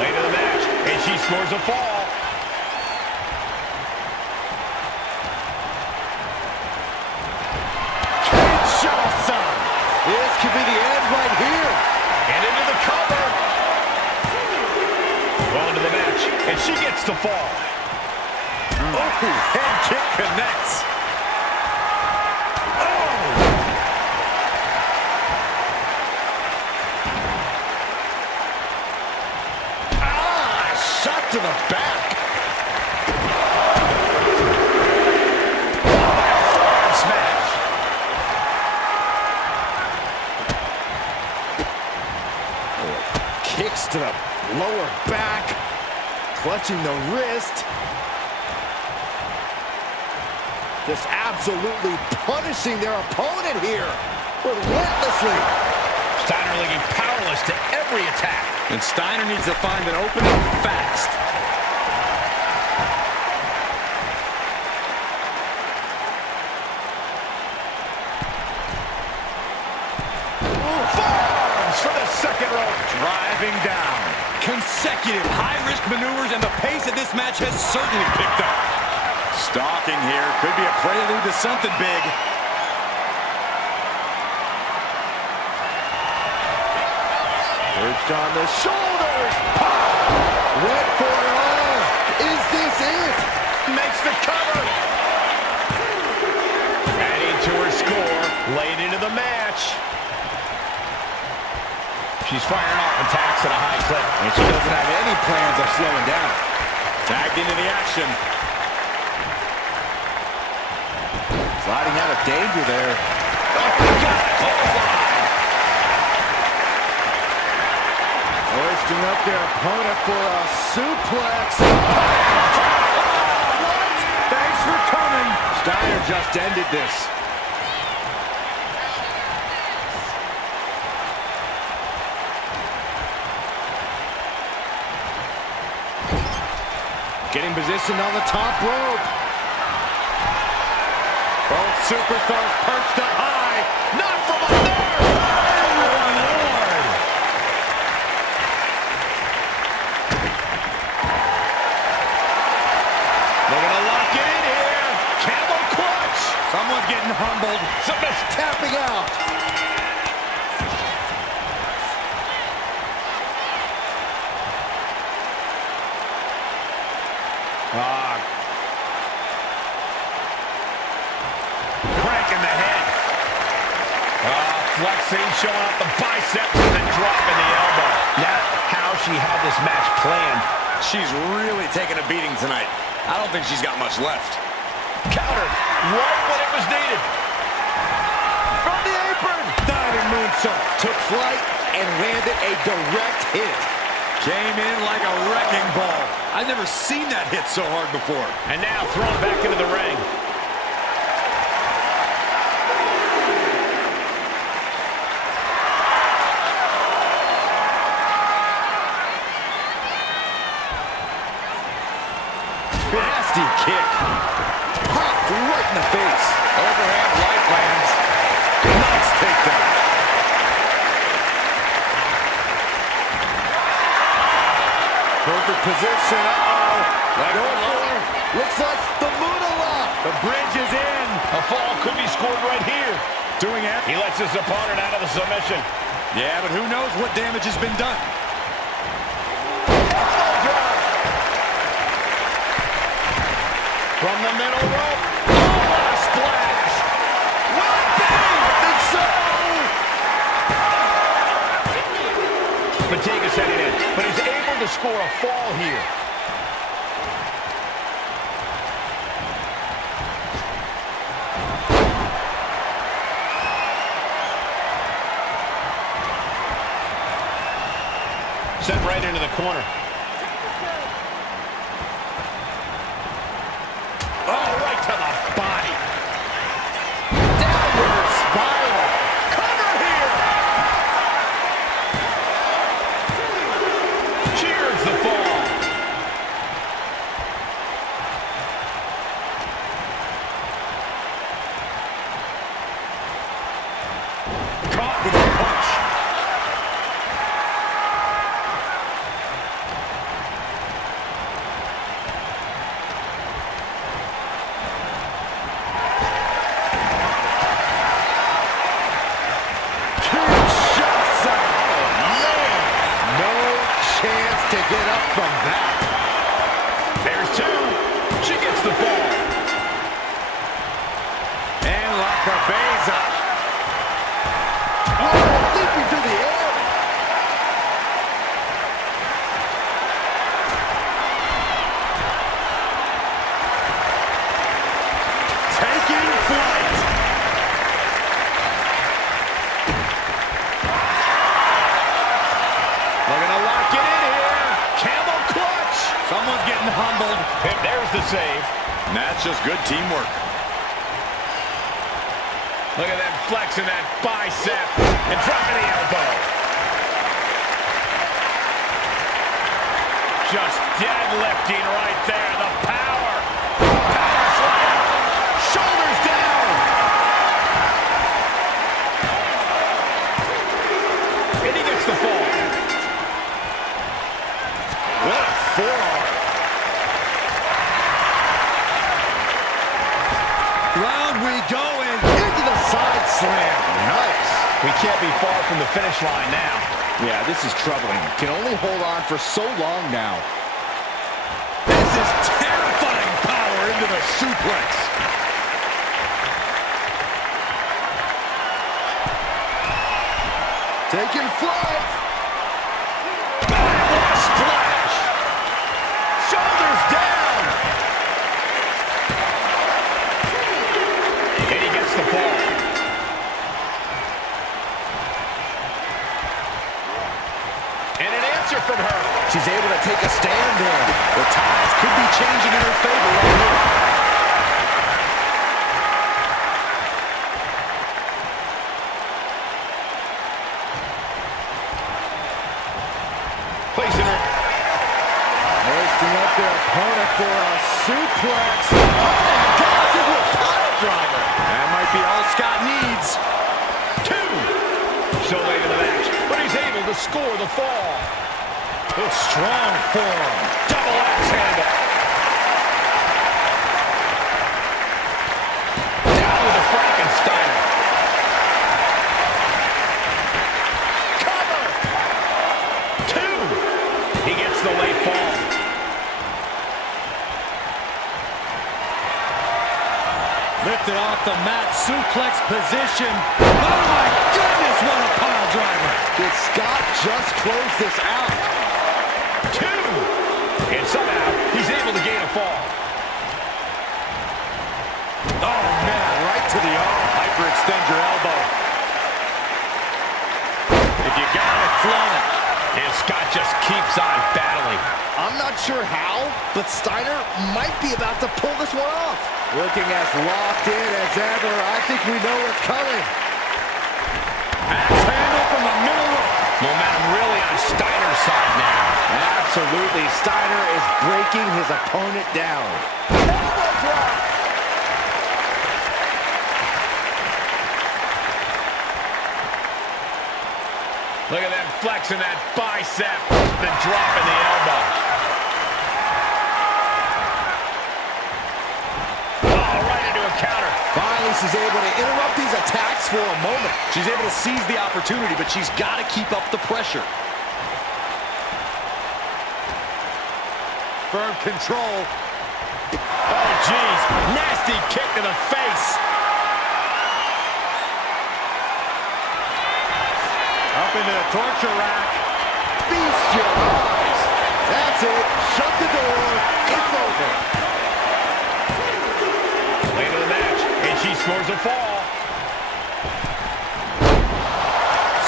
Late in the match. And she scores a fall. Kinshasa. This could be the end right here. And into the cover. Well into the match. And she gets the fall. Oh, head kick connects. Shot to the back. Forearm smash. Kicks to the lower back. Clutching the wrist. Just absolutely punishing their opponent here. Relentlessly. Steiner looking powerless to every attack. And Steiner needs to find an opening fast. Forearms for the second rope. Driving down. Consecutive high-risk maneuvers, and the pace of this match has certainly picked up. Stalking here could be a prelude to something big. Perched on the shoulders. Went for it all. Is this it? Makes the cover. Adding to her score. Late into the match. She's firing off attacks at a high clip. And she doesn't have any plans of slowing down. Tagged into the action. Sliding out of danger there. Oh, got it. Clothesline. Hoisting up their opponent for a suplex. What? Thanks for coming. Steiner just ended this. Getting positioned on the top rope. Both superstars perched up high. Not from up there. Oh, Lord. Looking to lock it in here. Camel clutch. Someone's getting humbled. Somebody's Tapping out. cranking the head. Flexing, showing off the biceps, and then dropping the elbow. That's how she had this match planned. She's really taking a beating tonight. I don't think she's got much left. Countered right when it was needed. From the apron. Diving moonsault. Took flight and landed a direct hit. Came in like a wrecking ball. I've never seen that hit so hard before. And now thrown back into the ring. Nasty kick. Popped right in the face. Overhand right lands. Nice takedown. Perfect position. Uh-oh. Looks like the Moonalock. The bridge is in. A fall could be scored right here. Doing it. He lets his opponent out of the submission. Yeah, but who knows what damage has been done. From the middle rope. Oh, what a splash. Will it be? I think so. Fatigue is setting in, but he's able to score a fall here. Sent right into the corner. Oh, right to the body. Downward spiral. Cover here. Cheers the fall. Caught with a punch. To get up from that. There's two. She gets the fall. And La Cabeza. Oh, leaping through the air. Taking flight. Looking to lock it in here. Camel clutch. Someone's getting humbled. And there's the save. And that's just good teamwork. Look at them flexing that bicep and dropping the elbow. Just deadlifting right there. The power. Power slam. Shoulders down. And he gets the fall. What a forearm. Round we go and Into the side slam. Nice. We can't be far from the finish line now. Yeah, this is troubling. Can only hold on for so long now. this is terrifying power into the suplex. Taking flight. Backlash splash. Shoulders down. And he gets the fall. And an answer from her. She's able to take a stand there. The tides could be changing in her favor right here. Placing her. Hoisting up their opponent for a suplex. Oh, my gosh, into a pile driver. That might be all Scott needs. Two. So late in the match, but he's able to score the fall. A strong forearm. Double axe handle. Down with a Frankensteiner. Cover. Two. He gets the late fall. Lifted off the mat, suplex position. Oh my goodness, what a pile driver. Did Scott just close this out? Two. And somehow, he's able to gain a fall. Oh man, right to the arm. Hyperextend your elbow. If you got it, flaunt it. And Scott just keeps on battling. I'm not sure how, but Steiner might be about to pull this one off. Looking as locked in as ever. I think we know what's coming. Axe handle from the middle rope. Momentum really on Steiner's side now. Absolutely. Steiner is breaking his opponent down. Elbow drop. Look at them flexing that bicep. Then dropping the elbow. Oh, right into a counter. Finally, she's able to interrupt these attacks for a moment. She's able to seize the opportunity, but she's got to keep up the pressure. Firm control. Oh, geez. Nasty kick to the face. Up into the torture rack. Feast your eyes. That's it. Shut the door. It's over. Late in the match, and she scores a fall.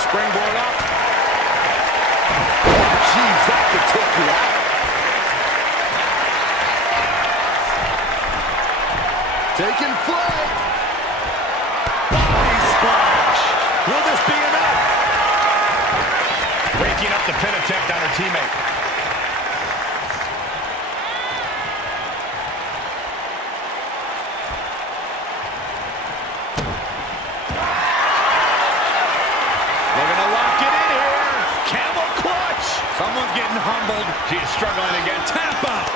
Springboard up. Oh, jeez, that could take you out. Taking flight. Body splash. Will this be enough? Breaking up the pin attempt on her teammate. Looking to lock it in here. Camel clutch. Someone getting humbled. She is struggling again. Tap out.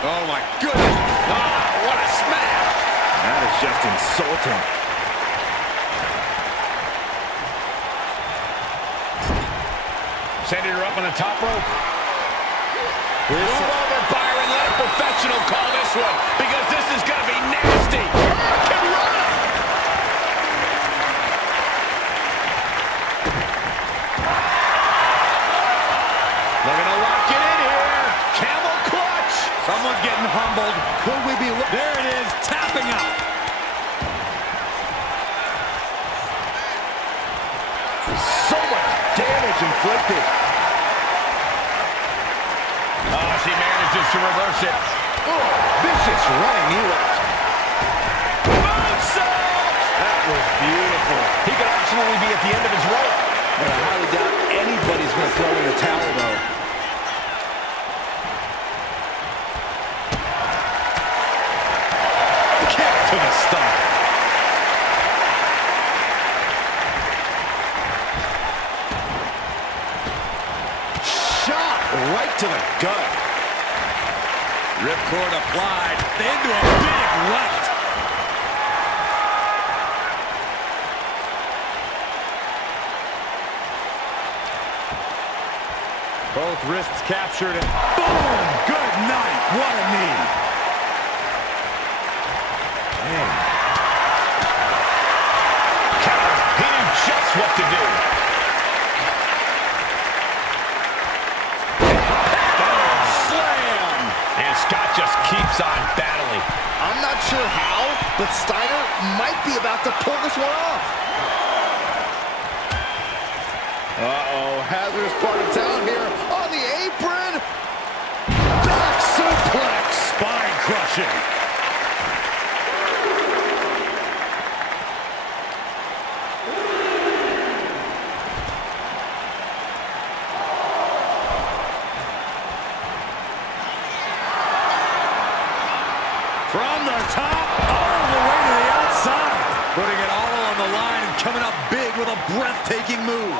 Oh, my goodness. Ah, what a smash. That is just insulting. Sending her up on the top rope. This Move over, Byron. Let a professional call this one, because this is going to be nasty. Hurricane Rana. Looking to lock it in here. Camel clutch. Someone getting humbled. could we be... There it is. Tapping out. So much damage inflicted. Oh, she manages to reverse it. Oh, vicious running knee lift. Moonsault! That was beautiful. He could absolutely be at the end of his rope. But I highly doubt anybody's going to throw in the towel, though. Kick to the stomach. Shot right to the gut. Ripcord applied. Into a big right. Both wrists captured and boom! Good night. What a knee. Man. Counter. He knew just what to do. Slam. And Scott just keeps on battling. I'm not sure how, but Steiner might be about to pull this one off. Uh-oh, hazardous part of town here on the apron. Back suplex. Spine crushing. From the top, all the way to the outside. Putting it all on the line and coming up big with a breathtaking move.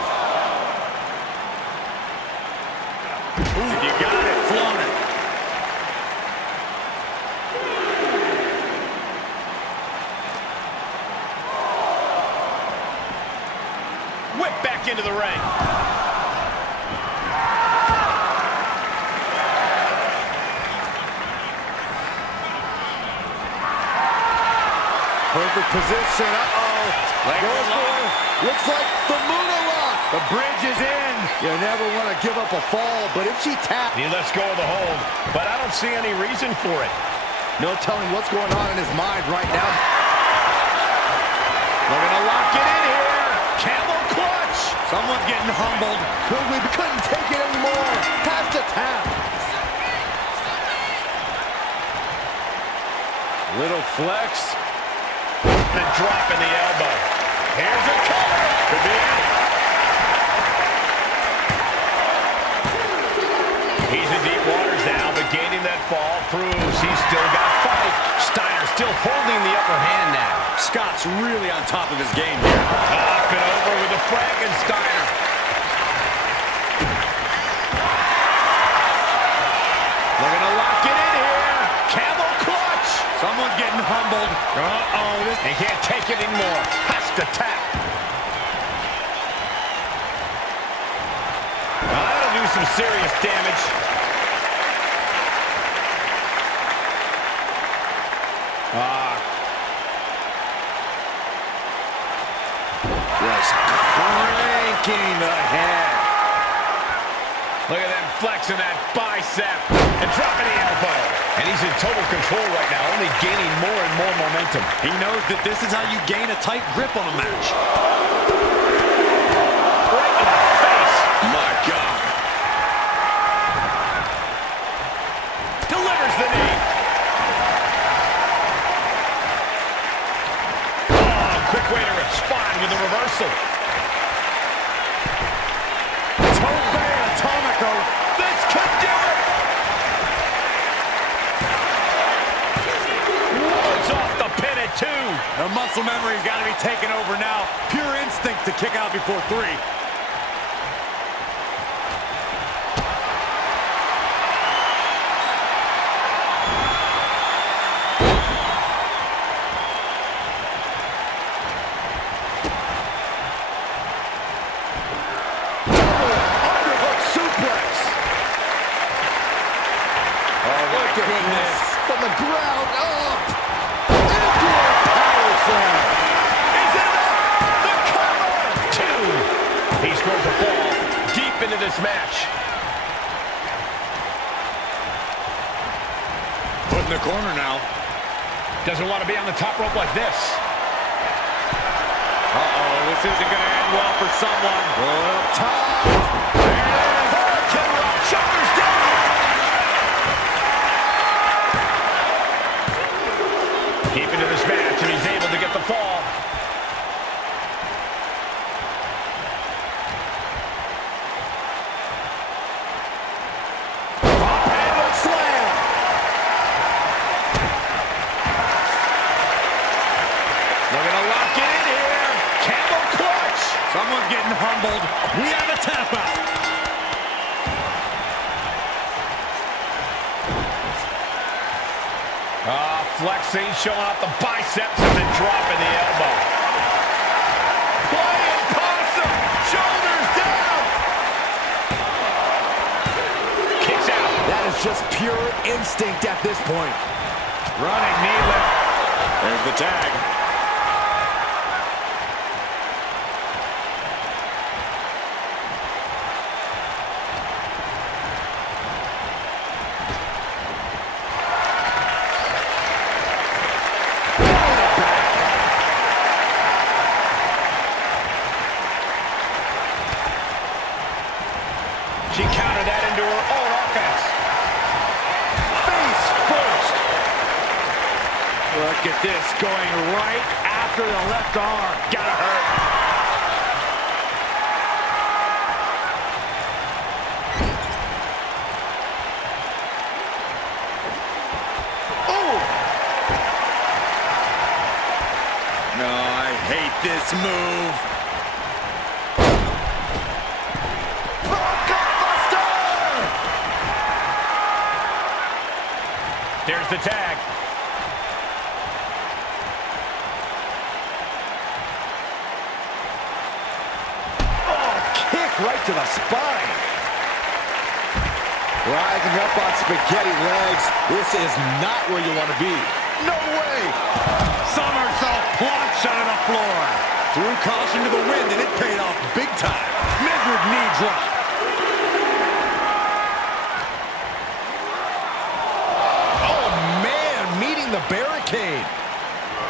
Ooh, you got it. Flown it. Whip back into the ring. Perfect position. Uh-oh. Goes for it. Looks like the Moonalock. The bridge is in. You never want to give up a fall, but if she tapped, He lets go of the hold, but I don't see any reason for it. no telling what's going on in his mind right now. Someone's getting humbled. Quigley couldn't take it anymore. Has to tap. Little flex. The drop in the elbow. Here's a cover. Could be it. He's in deep waters now, but gaining that fall proves he's still got fight. Steiner still holding the upper hand now. Scott's really on top of his game here. Up and over with the Frankensteiner. Looking to lock it in here. Camel clutch. Someone's getting humbled. He can't take it anymore. Has to tap. That'll do some serious damage. Just cranking the head. Look at them flexing that bicep and dropping the elbow. And he's in total control right now, only gaining more and more momentum. He knows that this is how you gain a tight grip on a match. Right in the face. My God. Delivers the knee. Oh, quick way to respond with a reversal. Tope Atomico. This could do it. Woods off the pin at 2. The muscle memory's got to be taken over now. Pure instinct to kick out before 3. Goodness. From the ground up. Into a power slam. Is it enough? The cover. 2. He scores a fall deep into this match. Put in the corner now. Doesn't want to be on the top rope like this. This isn't going to end well for someone. Up top. There it is. Hurricane Rock. Shoulders down. Deep into this match, and he's able to get the fall. Top handle slam. Looking to lock it in here. Camel clutch. Someone's getting humbled. We have a tap out. Flexing, showing off the biceps, and then dropping the elbow. Flying possum. Shoulders down. Kicks out. That is just pure instinct at this point. Running knee lift. There's the tag. She countered that into her own offense. Face first. Look at this, going right after the left arm. Gotta hurt. Oh! No, I hate this move. There's the tag. Oh, kick right to the spine. Rising up on spaghetti legs. This is not where you want to be. No way. Somersault plunge onto the floor. Threw caution to the wind, and it paid off big time. Measured knee drop. The barricade.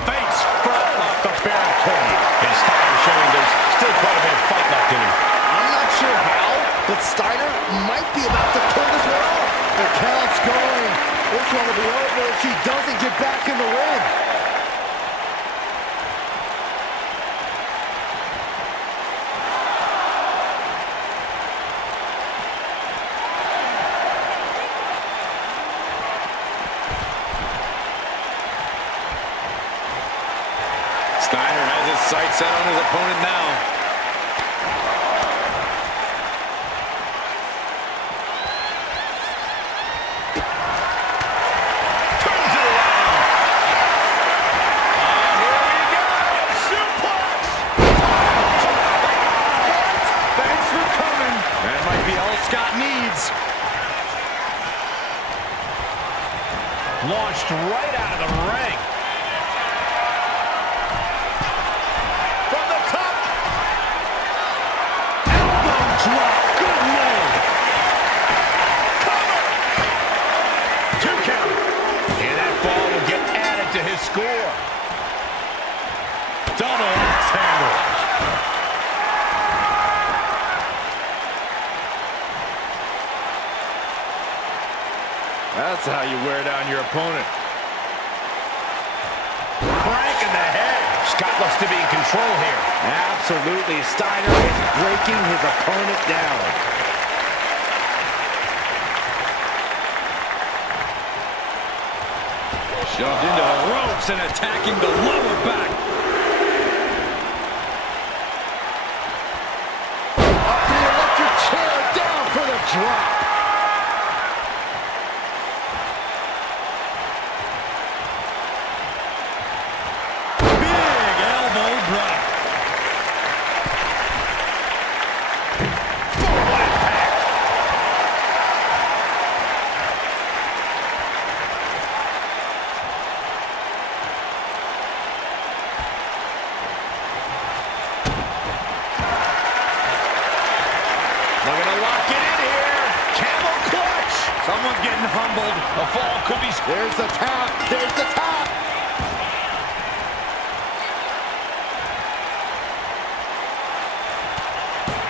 Face front off the barricade. And Steiner showing there's still quite a bit of fight left in him. might be about to pull this one off. The count's going. This one will be over if she doesn't get back in the ring. Steiner has his sights set on his opponent now. Turns it around. Here we go. Suplex. Thanks for coming. That might be all Scott needs. Launched right out of the ring. From the top. Elbow drop. Good Lord. Cover. 2 count. And that fall will get added to his score. Double axe handle. That's how you wear down your opponent. Crank in the head. Scott looks to be in control here. Absolutely. Steiner is breaking his opponent down. Shoved into the ropes and attacking the lower back. Up the electric chair, down for the drop. Big elbow drop. Full impact. Looking to lock it in here. Camel clutch. Someone's getting humbled. A fall could be... There's the tap. There's the tap.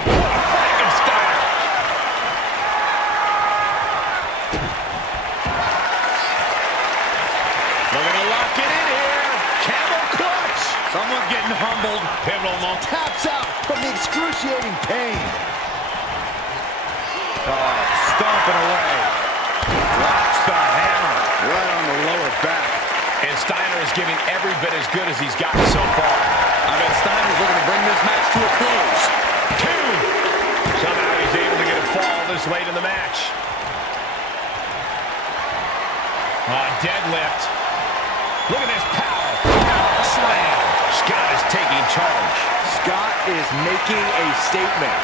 Frankenstein. Looking to lock it in here. Camel clutch. Someone's getting humbled. Pivotal moment. Taps out from the excruciating pain. Stomping away. Drops the hammer. Right on the lower back. And Steiner is giving every bit as good as he's gotten so far. I bet Steiner's looking to bring this match to a close. 2. Somehow he's able to get a fall this late in the match. Deadlift. Look at this power. Power slam. Scott is taking charge. Scott is making a statement.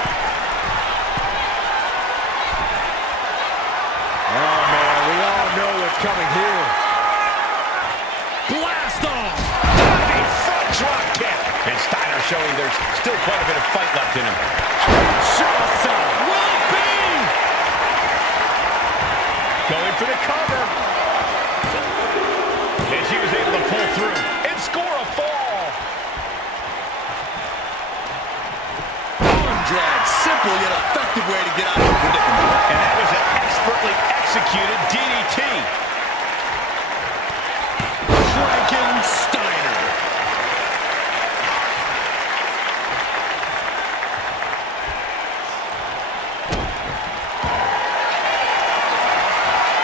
Oh, man, we all know what's coming here. Blast off. Diving front drop kick. And Steiner showing there's still quite a bit of fight left in him. Exhaustion. Will it be? Going for the cover. And she was able to pull through and score a fall. Arm drag. Simple yet effective way to get out of the predicament. And that was an expertly executed DDT. Frankensteiner.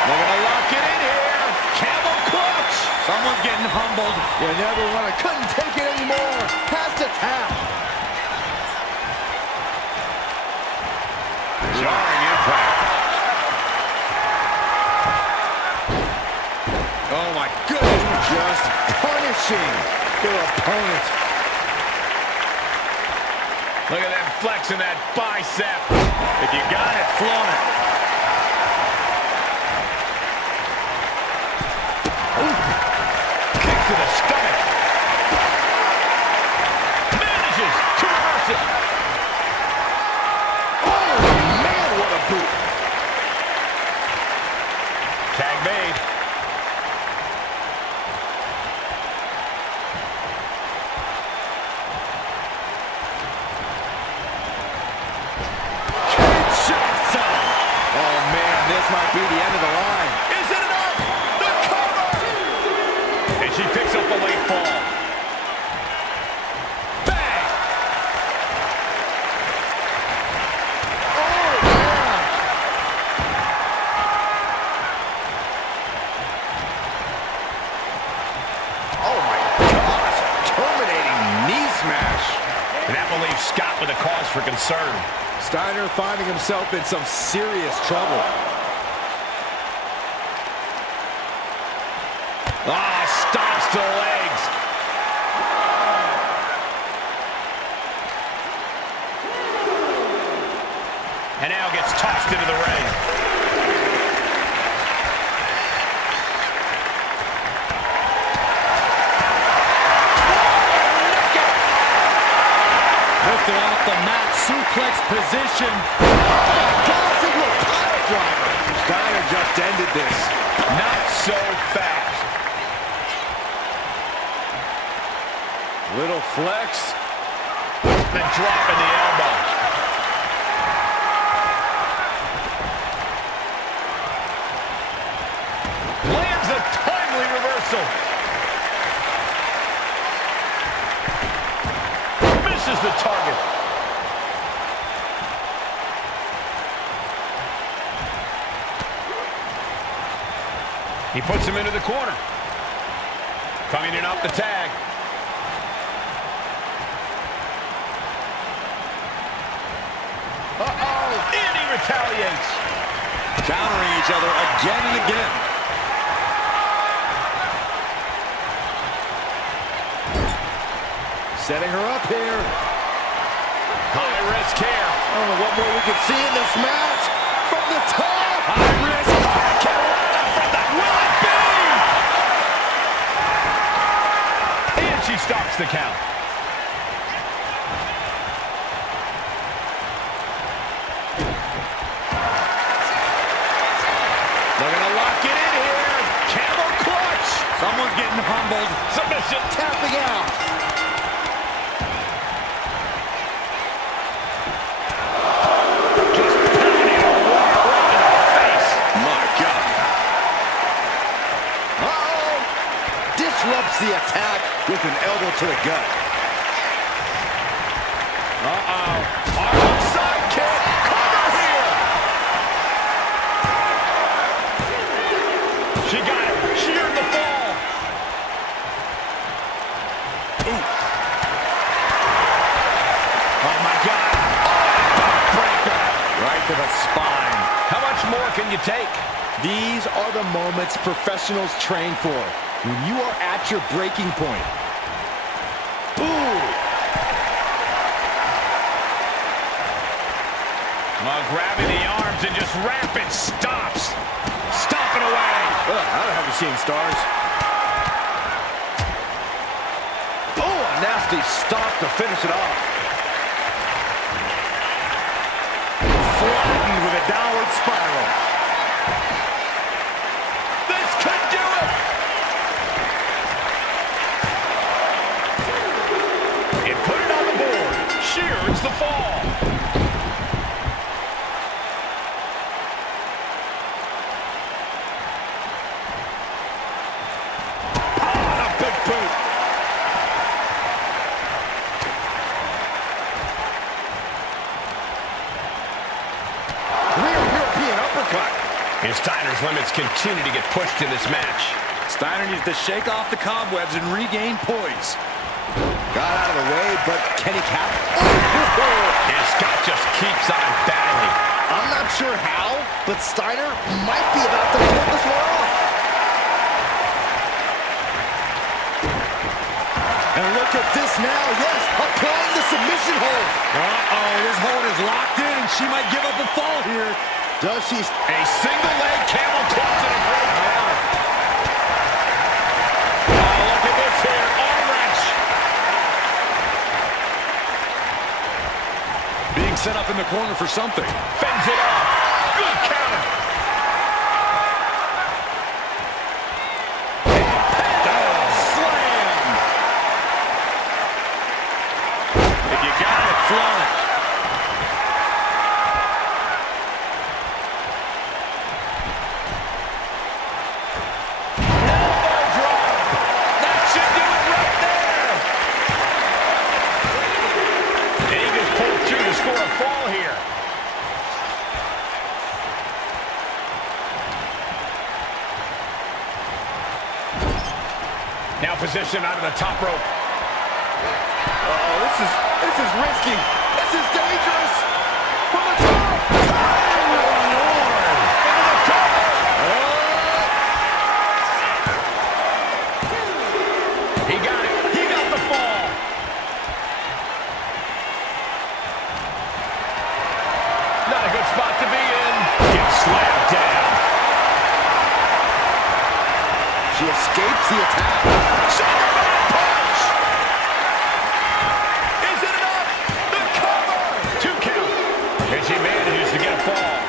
They're gonna lock it in here. Camel clutch. Someone's getting humbled. You never want to. Couldn't take it anymore. Has to tap. Jarring impact. Oh my goodness. Just punishing their opponent. Look at them flexing that bicep. If you got it, flaunt it. Kick to the stomach. Manages to reverse it. Oh, man, what a boot. Tag made. Oh, be the end of the line. Is it enough? The cover! And she picks up a late fall. Bang! Oh, yeah. Oh, my gosh. Terminating knee smash. And that will leave Scott with a cause for concern. Steiner finding himself in some serious trouble. Ah, stops to the legs. And now gets tossed into the ring. Lifted off the mat, suplex position. Gosh, into a pile driver. Steiner just ended this. Not so fast. Little flex. Then dropping the elbow. Lands a timely reversal. Misses the target. He puts him into the corner. Coming in off the tag. Uh-oh. And he retaliates. Countering each other again and again. Setting her up here. High risk here. I don't know what more we could see in this match. From the top. High risk. Carolina from the... Will it be? And she stops the count. They're going to lock it in here. Camel clutch. Someone's getting humbled. Submission. Tapping out. Just pounding a right in the face. My God. Uh-oh. Disrupts the attack with an elbow to the gut. Uh-oh. Arnold sidekick. Cover here. She got it. She earned the fall. Ooh. Oh, my God. Backbreaker. Right to the spine. How much more can you take? These are the moments professionals train for. When you are at your breaking point. Boom! Well, grabbing the arms and just rapid stops. Stomping away. I haven't seen stars. Oh, a nasty stop to finish it off. Flattened with a downward spiral. This could do it. And put it on the board. She earns the fall. Ah, a big boot. Rear European uppercut. And Steiner's limits continue to get pushed in this match. Steiner needs to shake off the cobwebs and regain poise. Got out of the way, but can he cap it? And Scott just keeps on battling. I'm not sure how, but Steiner might be about to pull this one off. And look at this now, yes, applying the submission hold. Uh-oh, this hold is locked in, and she might give up a fall here. Does she? A single leg camel clutch and a great counter. Oh, look at this here. Arm wrench. Being set up in the corner for something. Fends it off. Good counter. Slam! If you got it, flaunt it. score a fall here. Now positioned onto the top rope. Uh-oh, this is risky. This is dangerous. From the top. Oh, Lord. Into the cover. He got it. He got the fall. Not a good spot to be in. Gets slammed down. She escapes the attack. Superman punch. Is it enough? The cover. 2 count. And she manages to get a fall.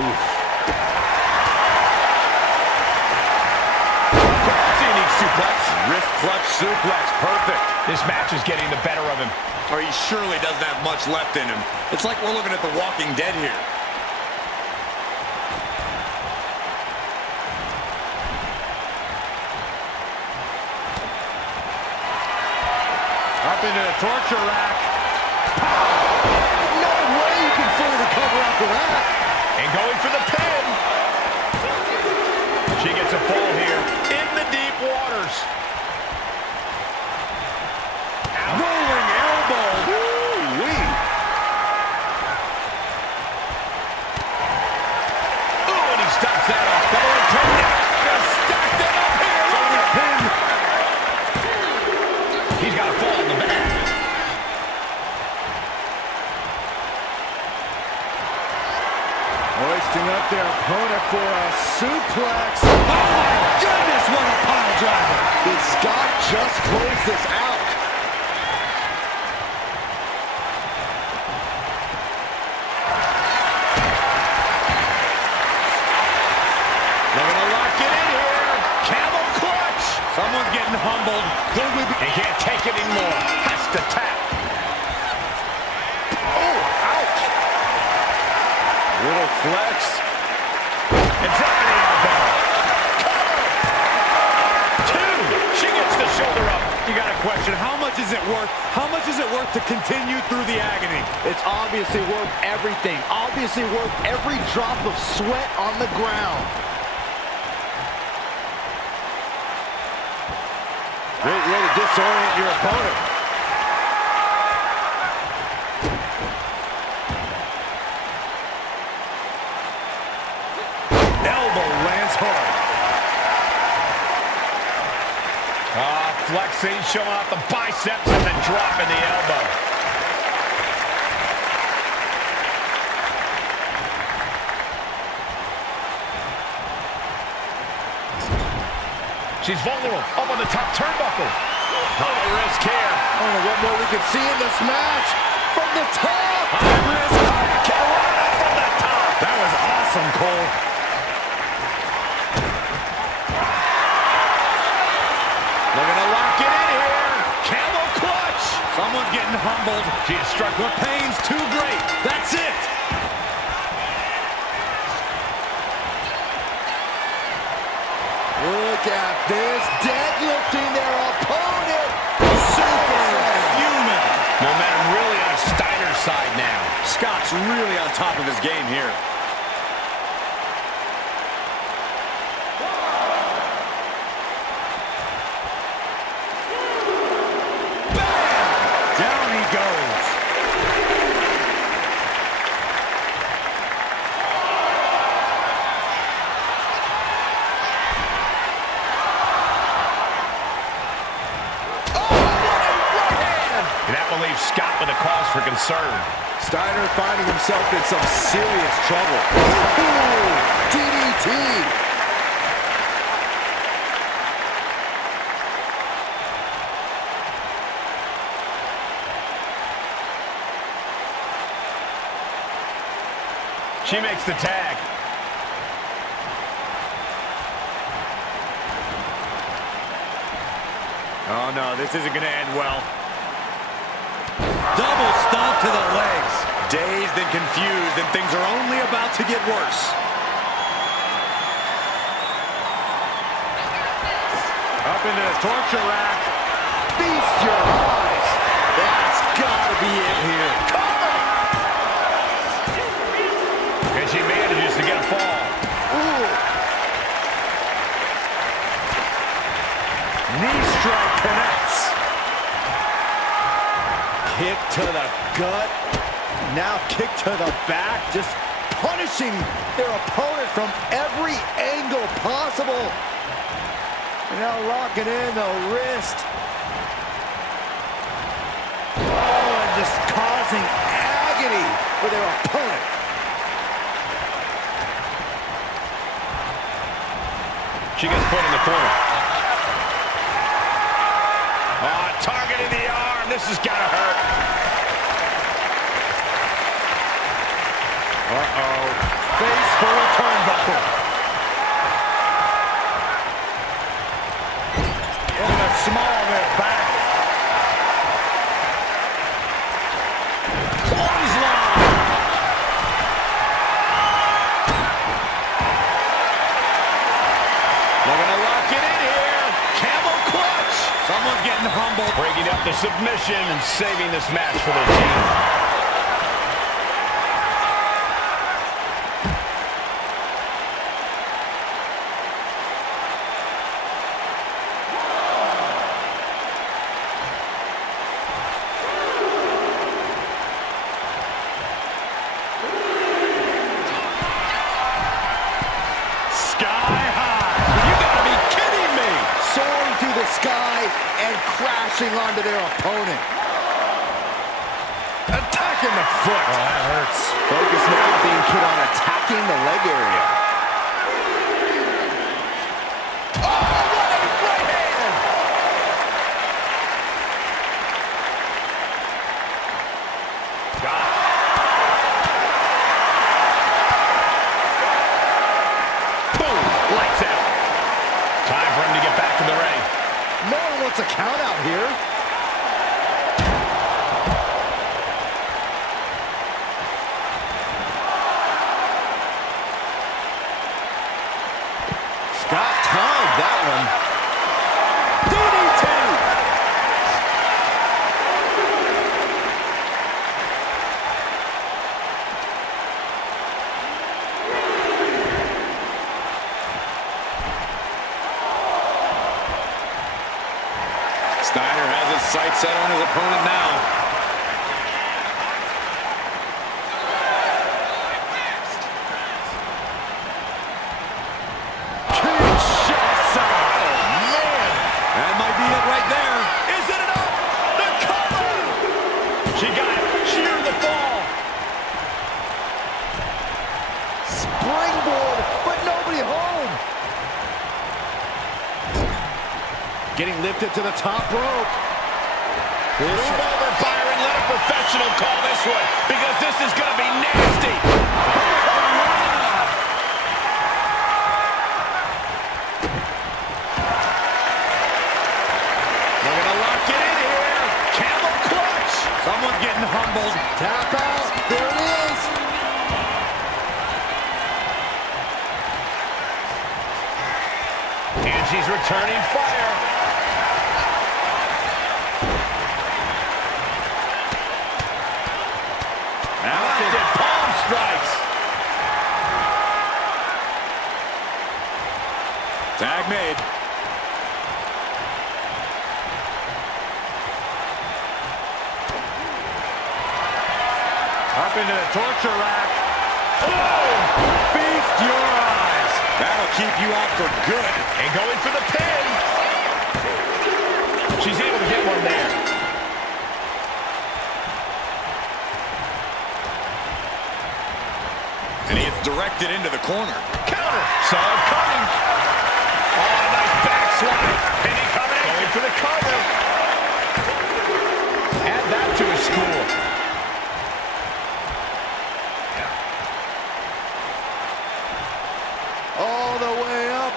Oof. Unique suplex. Wrist clutch suplex, perfect. This match is getting the better of him. Or he surely doesn't have much left in him. It's like we're looking at The Walking Dead here. Up into the torture rack. No way you can fully recover after that. And going for the pin. She gets a fall here in the deep waters. Rolling elbow. Woo-wee. Ooh, and he stops that off. Double tender. Just stacked it up here. Look at the pin. He's got a fall in the back. Hoisting up their opponent for a suplex. Oh my goodness, what a pile driver. Did Scott just close this out? Looking to lock it in here. Camel clutch. Someone's getting humbled. He can't take it anymore. Has to tap. Oh, ouch. Little flex. And dropping the elbow. Cover. 2. She gets the shoulder up. You got a question. How much is it worth? How much is it worth to continue through the agony? It's obviously worth everything. Obviously worth every drop of sweat on the ground. Great way to disorient your opponent. Elbow lands hard. Flexing, showing off the biceps and then dropping the elbow. She's vulnerable, up on the top turnbuckle. High risk here. I don't know what more we can see in this match. From the top. High risk, Carolina from the top. That was awesome, Cole. Looking to lock it in here. Camel clutch. Someone's getting humbled. She is struck. The pain's too great. That's it. Look at this. Deadlifting their opponent. Superhuman. Momentum really on Steiner's side now. Scott's really on top of his game here. Down he goes. That will leave Scott with a cause for concern. Steiner finding himself in some serious trouble. Ooh, DDT. She makes the tag. Oh, no, this isn't going to end well. Double stomp to the legs. Dazed and confused, and things are only about to get worse. Up into the torture rack. Feast your eyes. That's gotta be it here. And she manages to get a fall. Ooh. Knee strike connects. Kick to the gut. Now kick to the back. Just punishing their opponent from every angle possible. Now locking in the wrist. Oh, and just causing agony for their opponent. She gets put in the corner. Oh, target in the arm. This has got to hurt. Uh-oh. Face full of turnbuckle. And a small net back. Clothesline. Looking to lock it in here. Camel clutch. Someone's getting humbled. Breaking up the submission and saving this match for their team. Crashing onto their opponent. Attacking the foot. Oh, that hurts. Focus now being put on attacking the leg area. Oh, what a right hand! Got it. Boom! Lights out. Time for him to get back to the ring. No one wants a count out here. Scott timed that one. DDT! Steiner has his sights set on his opponent now. Kinshasa! Man! That might be it right there. Is it enough? The cover! She got it. Sheer the fall. Springboard, but nobody home. Getting lifted to the top rope. Move over, Byron. Let a professional call this one, because this is going to be nasty. They're going to lock it in here. Camel clutch. Someone's getting humbled. Tap out. There it is. And she's returning fire. Mounted palm strikes. Tag made. Up into the torture rack. Oh! Feast your eyes. That'll keep you out for good. And going for the pin. She's able to get one there. And he gets directed into the corner. Counter. Saw it coming. Oh, nice backslide. Penny coming in. Going for the cover. Add that to his school. All the way up.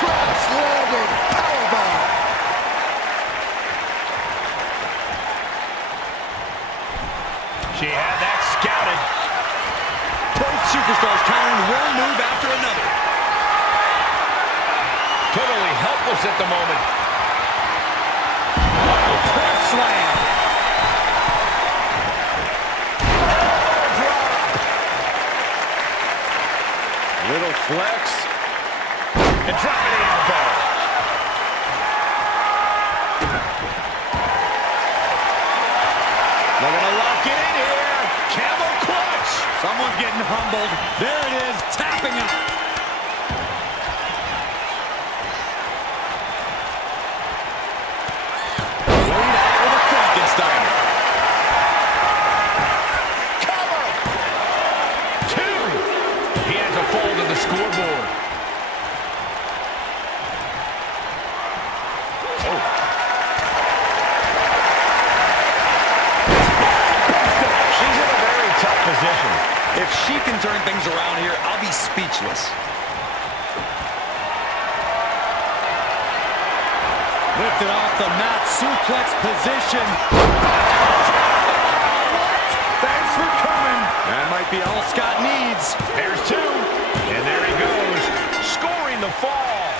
Cross landing powerbomb. She had that scouted. Both superstars countering one move after another. Totally helpless at the moment. Little flex. And dropping the elbow. Looking to lock it in here. Camel clutch. Someone's getting humbled. There it is, tapping out. Laid out with a Frankenstein. Cover. 2. He has a fall to the scoreboard. She's in a very tough position. If she can turn things around here, I'll be speechless. Lifted off the mat, suplex position. Thanks for coming. That might be all Scott needs. There's 2. And there he goes, scoring the fall.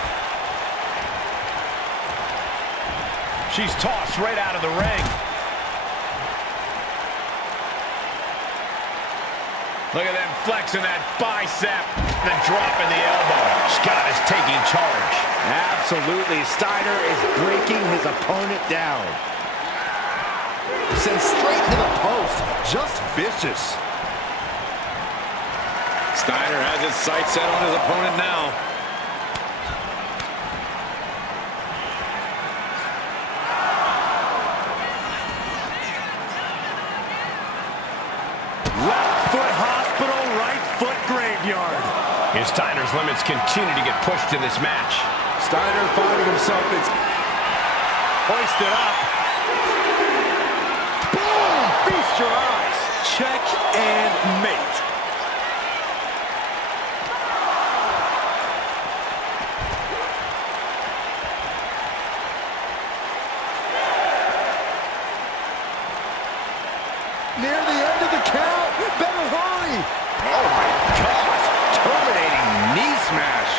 She's tossed right out of the ring. Look at them flexing that bicep. Then dropping the elbow. Scott is taking charge. Absolutely. Steiner is breaking his opponent down. Sent straight to the post. Just vicious. Steiner has his sights set on his opponent now. Left foot hospital, right foot graveyard. His Steiner's limits continue to get pushed in this match. Steiner finding himself in... Hoisted up. Boom! Feast your eyes. Check and mate. Near the end of the count. Better hurry. Oh, my gosh. Terminating knee smash.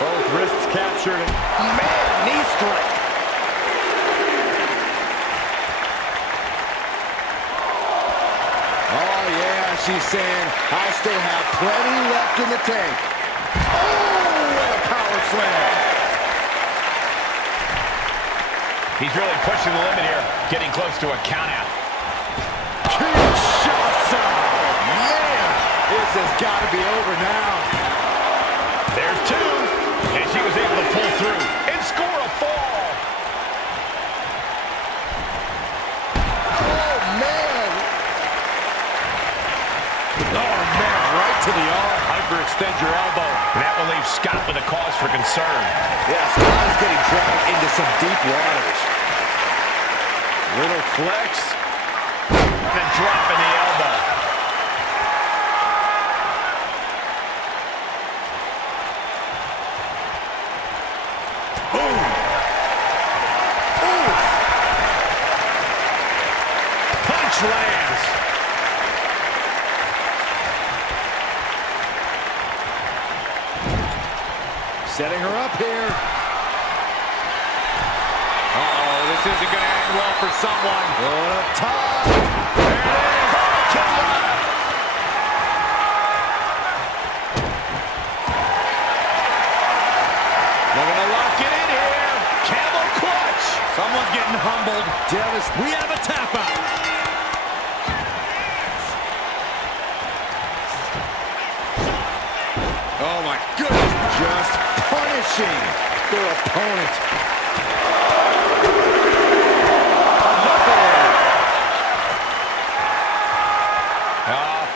Both wrists captured. Man, knee strike. Oh, yeah, she's saying, I still have plenty left in the tank. Oh, what a power slam. He's really pushing the limit here, getting close to a countout. Kinshasa. Yeah, this has got to be over now. There's 2. And she was able to pull through and score a fall. Oh, man. Oh, man, right to the arm. Hyperextend your elbow. And that will leave Scott with a cause for concern. Yeah, Scott is getting dragged into some deep waters. Little flex. Then dropping the elbow. Boom. Oof. Punch lands. Setting her up here. Uh-oh, this isn't going to end well for someone. What a tie. There it is. Looking to lock it in here. Camel clutch. Someone's getting humbled. We have a tap out. Oh, my goodness. Just punishing their opponent.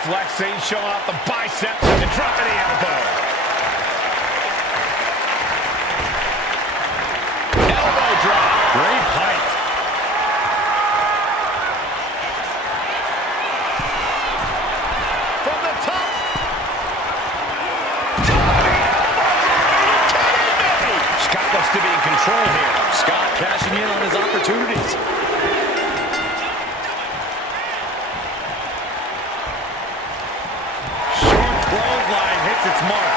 Flexing, showing off the biceps and dropping the elbow. Elbow drop. Great height. From the top. Diving elbow. Are you kidding me? Scott looks to be in control here. Scott cashing in on his opportunities. Clothesline hits its mark.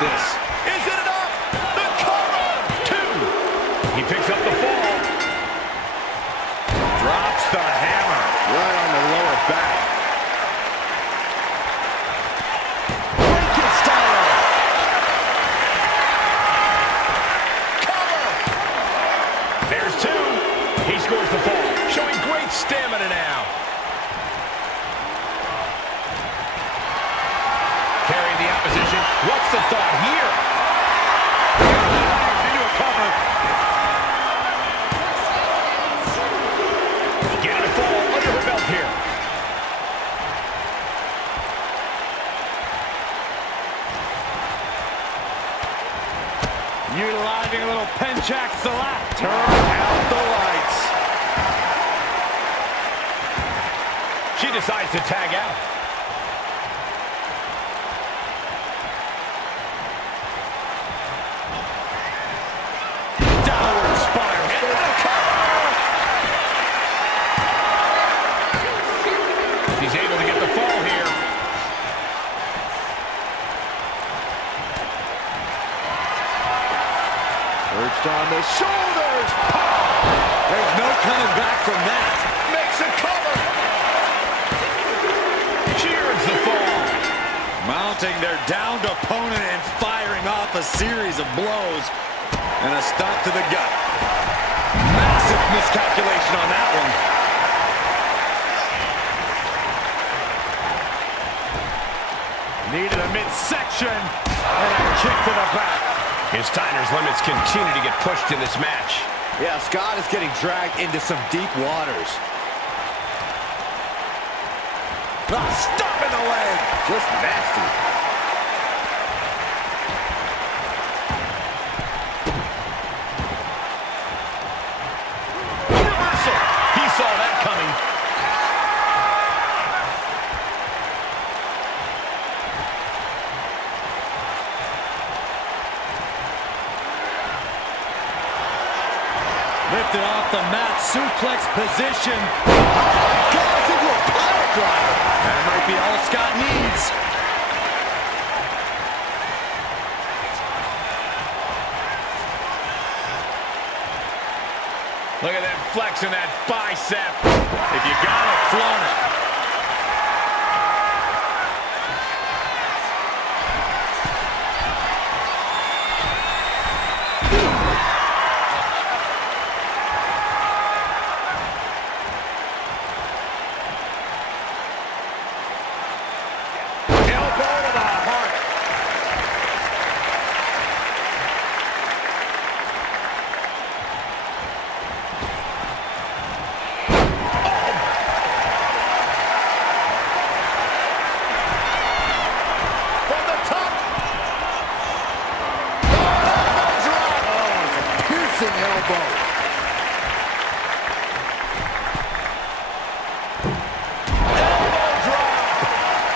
this. Is it enough? The cover! 2. He picks up the fall. Drops the hammer. Right on the lower back. There's 2. He scores the fall, showing great stamina now. Carrying the opposition. What's the thought here? Into a cover. Getting a fall under her belt here. Utilizing a little Penchak Salat. Turn out the lights. She decides to tag out. Downward spiral. She's able to get the fall here. Perched on the shoulders. There's no coming back from that. Makes a cover. Cheers the fall. Mounting their downed opponent and firing off a series of blows. And a stomp to the gut. Massive miscalculation on that one. Knee to the midsection. And a kick to the back. His Steiner's limits continue to get pushed in this match. Yeah, Scott is getting dragged into some deep waters. Stop in the leg. Just nasty. Reversal. He saw that coming. Lifted off the mat, suplex position. Goes into a power driver. That might be all Scott needs. Look at that flexing that bicep. If you got it, flaunt it. Elbow.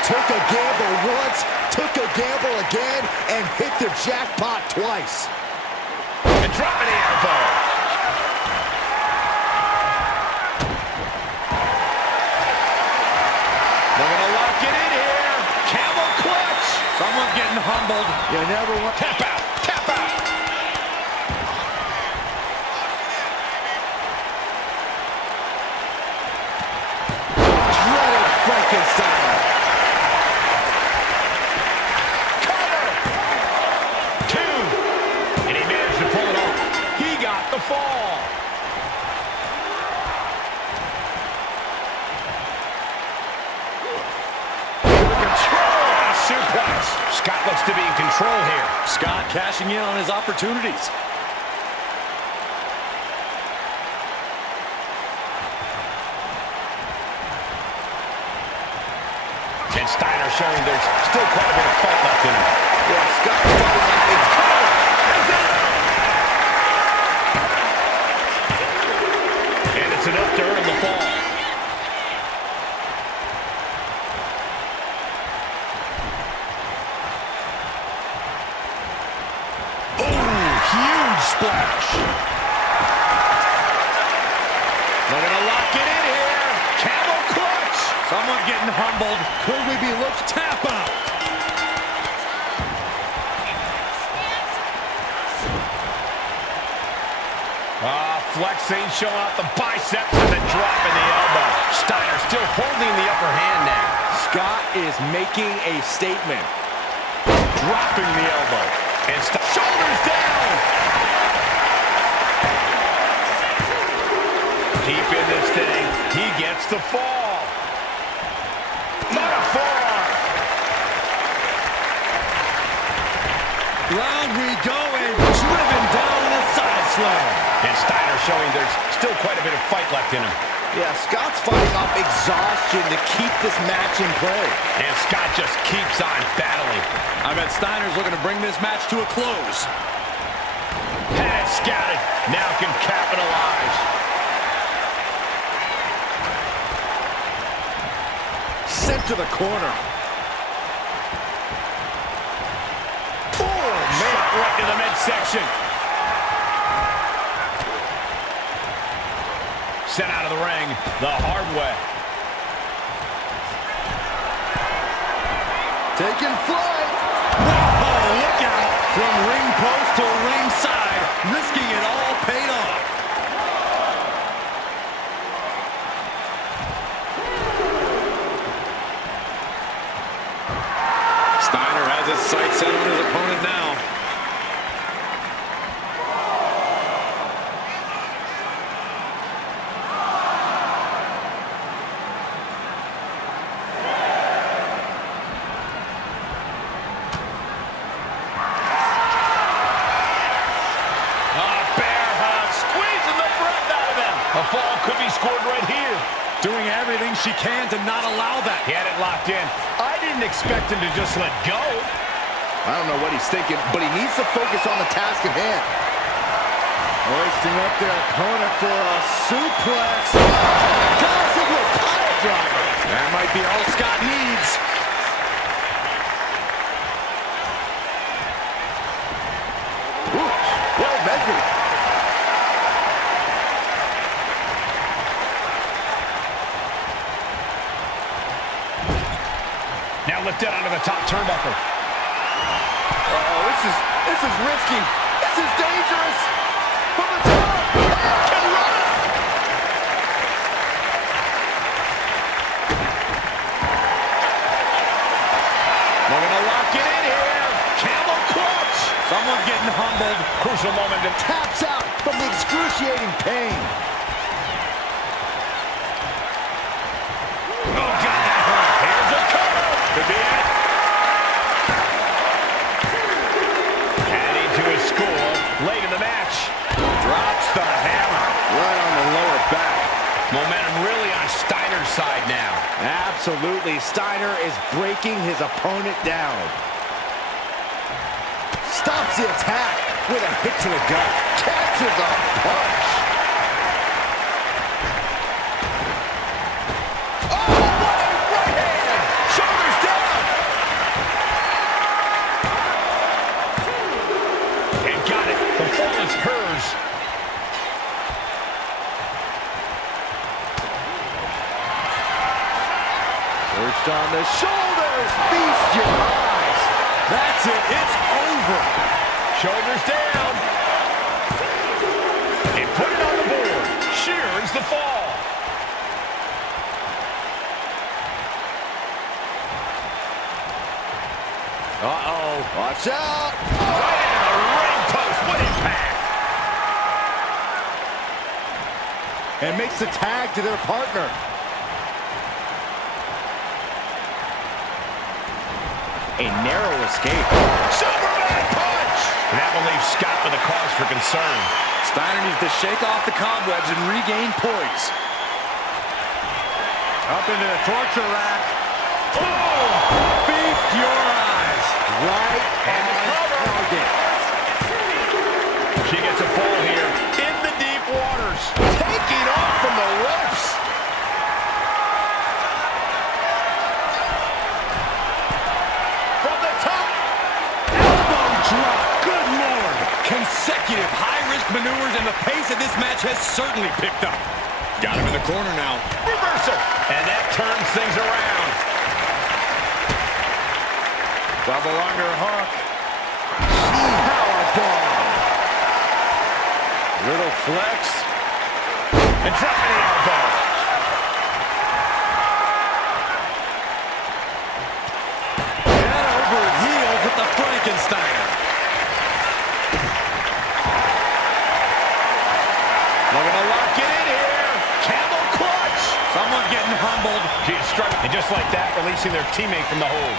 Took a gamble once, took a gamble again, and hit the jackpot twice. And dropping the elbow. They're going to lock it in here. Camel clutch. Someone's getting humbled. You never want... Tap out. Tap out. Dreaded Frankenstein. Cover. 2. And he managed to pull it off. He got the fall. Suplex. Scott looks to be in control here. Scott cashing in on his opportunities. And Steiner showing there's still quite a bit of fight left in him. Yeah, Scott's fighting like it's covered. And it's enough to earn the fall. Huge splash. They're going to lock it in here. Camel clutch. Someone getting humbled. Could we be looking? Tap out. flexing, showing off the biceps and then dropping the elbow. Steiner still holding the upper hand now. Scott is making a statement. Dropping the elbow. And shoulders down. Deep in this thing. He gets the fall. Not a forearm. Round we go, and driven down in a side slam. And Steiner showing there's still quite a bit of fight left in him. Yeah, Scott's fighting off exhaustion to keep this match in play. And Scott just keeps on battling. I bet Steiner's looking to bring this match to a close. Had it scouted. Now can capitalize. Sent to the corner. Oh, man. Right to the midsection. Sent out of the ring the hard way. Taking flight. Whoa, look out. From ring post to ringside, risking it all paid off. Steiner has his sights set on his opponent now. A fall could be scored right here. Doing everything she can to not allow that. He had it locked in. I didn't expect him to just let go. I don't know what he's thinking, but he needs to focus on the task at hand. Hoisting up their opponent for a suplex. Goes into a pile driver. That might be all Scott needs. Ooh, well measured. Now lifted onto the top turnbuckle. Uh-oh, this is risky. This is dangerous. From the top. Can run. Looking to lock it in here. Camel clutch. Someone's getting humbled. Crucial moment to Taps out from the excruciating pain. Oh, God, that hurt. Here's a cover. Could be it. Adding to his score late in the match. Drops the hammer. Right on the lower back. Momentum really on Steiner's side now. Absolutely. Steiner is breaking his opponent down. Stops the attack with a hit to the gut. Catches a punch. Oh, what a right hand! Shoulders down! And got it. The fall is hers. Perched on the shoulders. Feast your eyes. That's it. It's over. Shoulders down. And put it on the board. Shears the fall. Uh-oh. Watch out. Right into the ring post. What impact. And makes the tag to their partner. A narrow escape. Superman punch. And that will leave Scott with a cause for concern. Steiner needs to shake off the cobwebs and regain poise. Up into the torture rack. Oh! Feast your eyes. Right And the on cover. target. She gets a fall here in the deep waters. Taking off from the ropes. From the top. Elbow drop. Good Lord. Consecutive high-risk maneuvers, and the pace of this match has certainly picked up. Got him in the corner now. Reversal. And that turns things around. Double underhook. Powerbomb. Little flex. And dropping the elbow. Head over heels with the Frankensteiner. Looking to lock it in here. Camel clutch. Someone getting humbled. She's struggling. And just like that, releasing their teammate from the hold.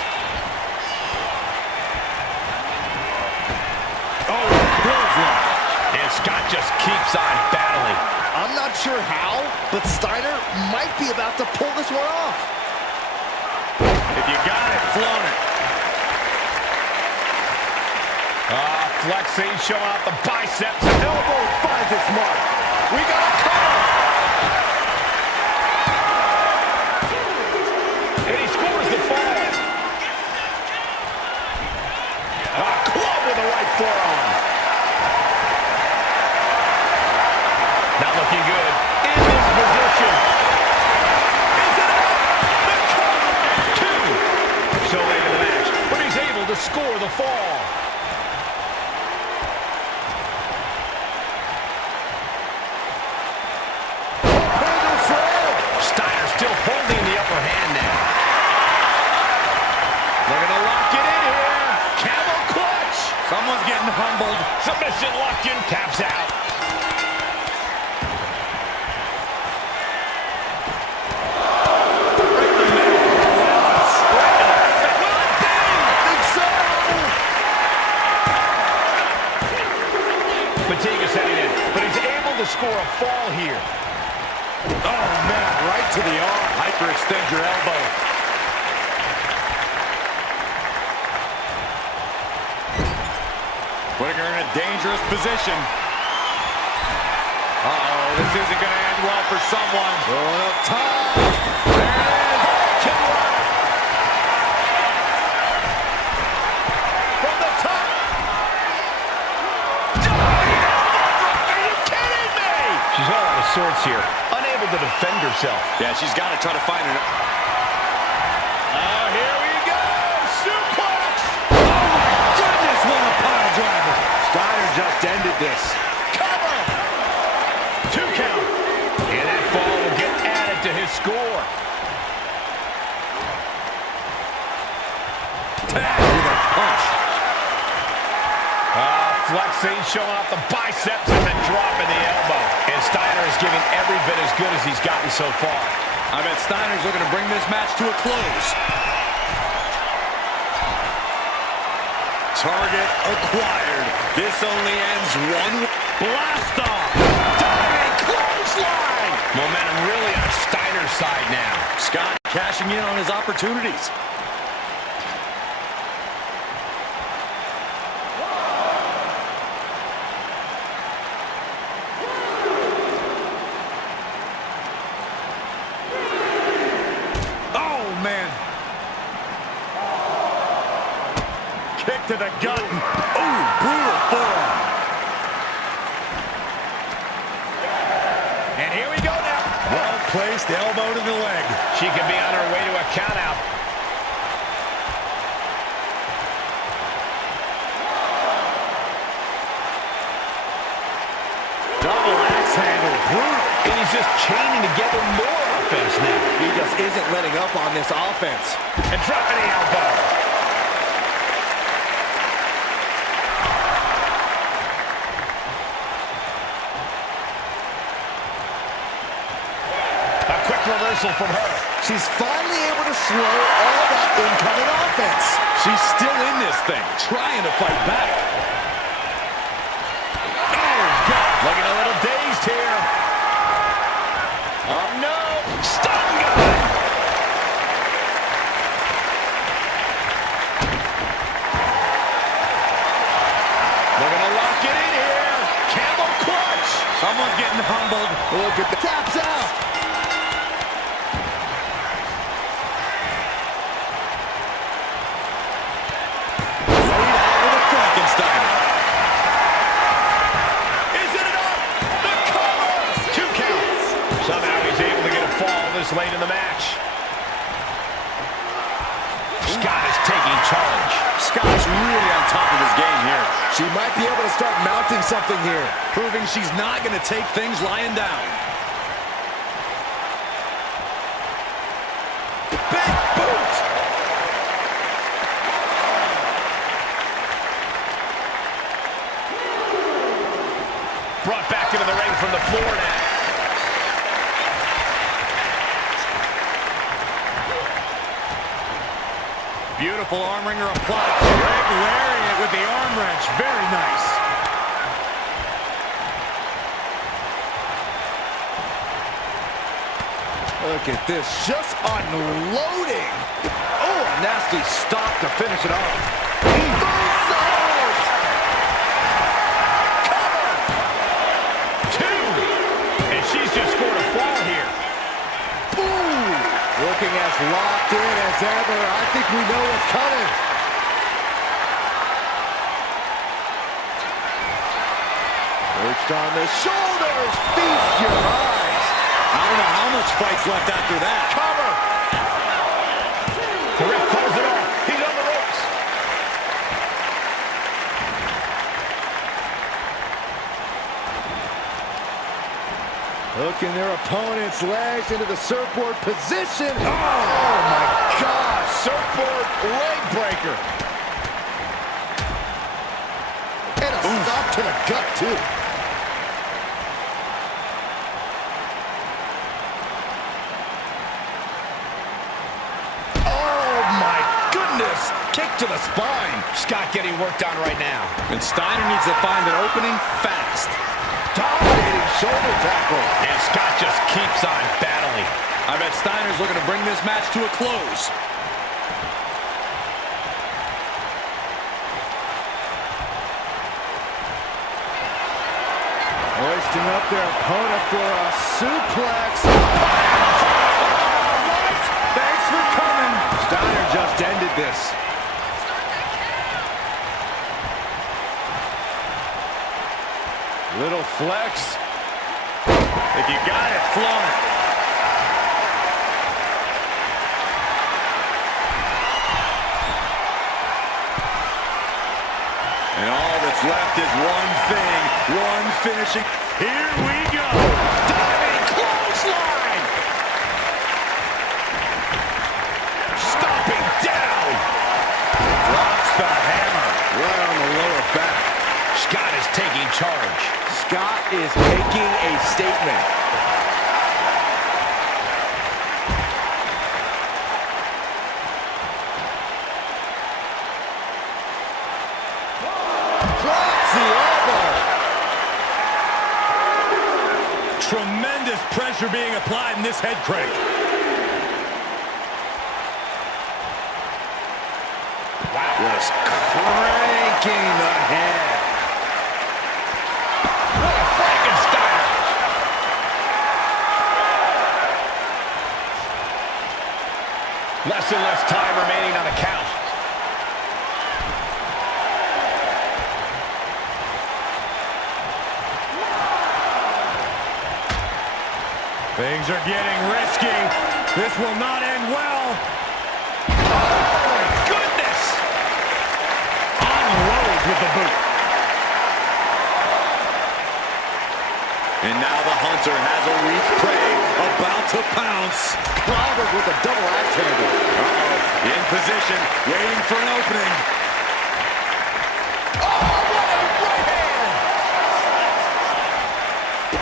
Oh, clothesline. And Scott just keeps on battling. I'm not sure how, but Steiner might be about to pull this one off. If you got it, flown it. Flexing, showing off the biceps. Elbow finds its mark. We got a cover. And he scores the fall. A club with the right forearm. Not looking good. In this position. Is it up? The cover. Two. So late in the match, but he's able to score the fall. Steiner still holding the upper hand now. Looking to lock it in here. Camel clutch. Someone's getting humbled. Submission locked in. Taps out. Fatigue is setting in, but he's able to score a fall here. Oh, man, right to the arm. Hyperextend your elbow. Putting her in a dangerous position. Uh-oh, this isn't going to end well for someone. Going up top. There it is. Kick out. From the top. Are you kidding me? She's all out of sorts here. Unable to defend herself. Yeah, she's got to try to find it. Oh, here we go. Suplex. Oh, my goodness, what a pile driver. Steiner just ended this. Cover. 2 count. And that fall will get added to his score. Tag with a punch. Flexing, showing off the biceps and then dropping the elbow. And Steiner is giving every bit as good as he's gotten so far. I bet Steiner's looking to bring this match to a close. Target acquired. This only ends one. Blast off. Diving clothesline. Momentum really on Steiner's side now. Scott cashing in on his opportunities. Kick to the gut. Ooh, brutal forearm. And here we go now. Well-placed elbow to the leg. She could be on her way to a countout. Double axe handle. Brutal. And he's just chaining together more offense now. He just isn't letting up on this offense. And dropping the elbow. Reversal from her. She's finally able to slow all that incoming offense. She's still in this thing, trying to fight back. Oh, God. Looking a little dazed here. Oh, no. Stun gun. Looking to lock it in here. Camel clutch. Someone's getting humbled. Look at the taps out. Late in the match. Scott is taking charge. Scott's really on top of his game here. She might be able to start mounting something here. Proving she's not going to take things lying down. Big boot! Brought back into the ring from the floor now. Beautiful arm wringer applied. Greg lariat with the arm wrench. Very nice. Look at this, just unloading. Oh, a nasty stop to finish it off. Two. And she's just scored a fall here. Ooh, looking as locked in as ever. I think we know what's coming. Perched on the shoulders, feast your eyes. I don't know how much fight's left after that. Cover. The ref calls it off. He's on the ropes. Hooking their opponent's legs into the surfboard position. Oh my gosh, surfboard leg breaker. And a stop to the gut too. Oh my goodness, kick to the spine. Scott getting worked on right now. And Steiner needs to find an opening fast. Dominating shoulder tackle. And Scott just keeps on battling. I bet Steiner's looking to bring this match to a close. Hoisting up their opponent for a suplex. Thanks for coming. Steiner just ended this. Little flex. If you got it, flaunt it. And all that's left is one thing, one finishing. Here we go. Diving clothesline. Stomping down. Drops the hammer right on the lower back. Scott is taking charge. Scott is making a statement. Drops the elbow. Tremendous pressure being applied in this head crank. Wow. Just cranking the head. What a Frankenstein. Less and less time remaining on the count. Things are getting risky. This will not end well. Oh, my goodness. Unloads with the boot. And now the hunter has a weak prey about to pounce. Clobbered with a double axe handle. Uh-oh. In position, waiting for an opening.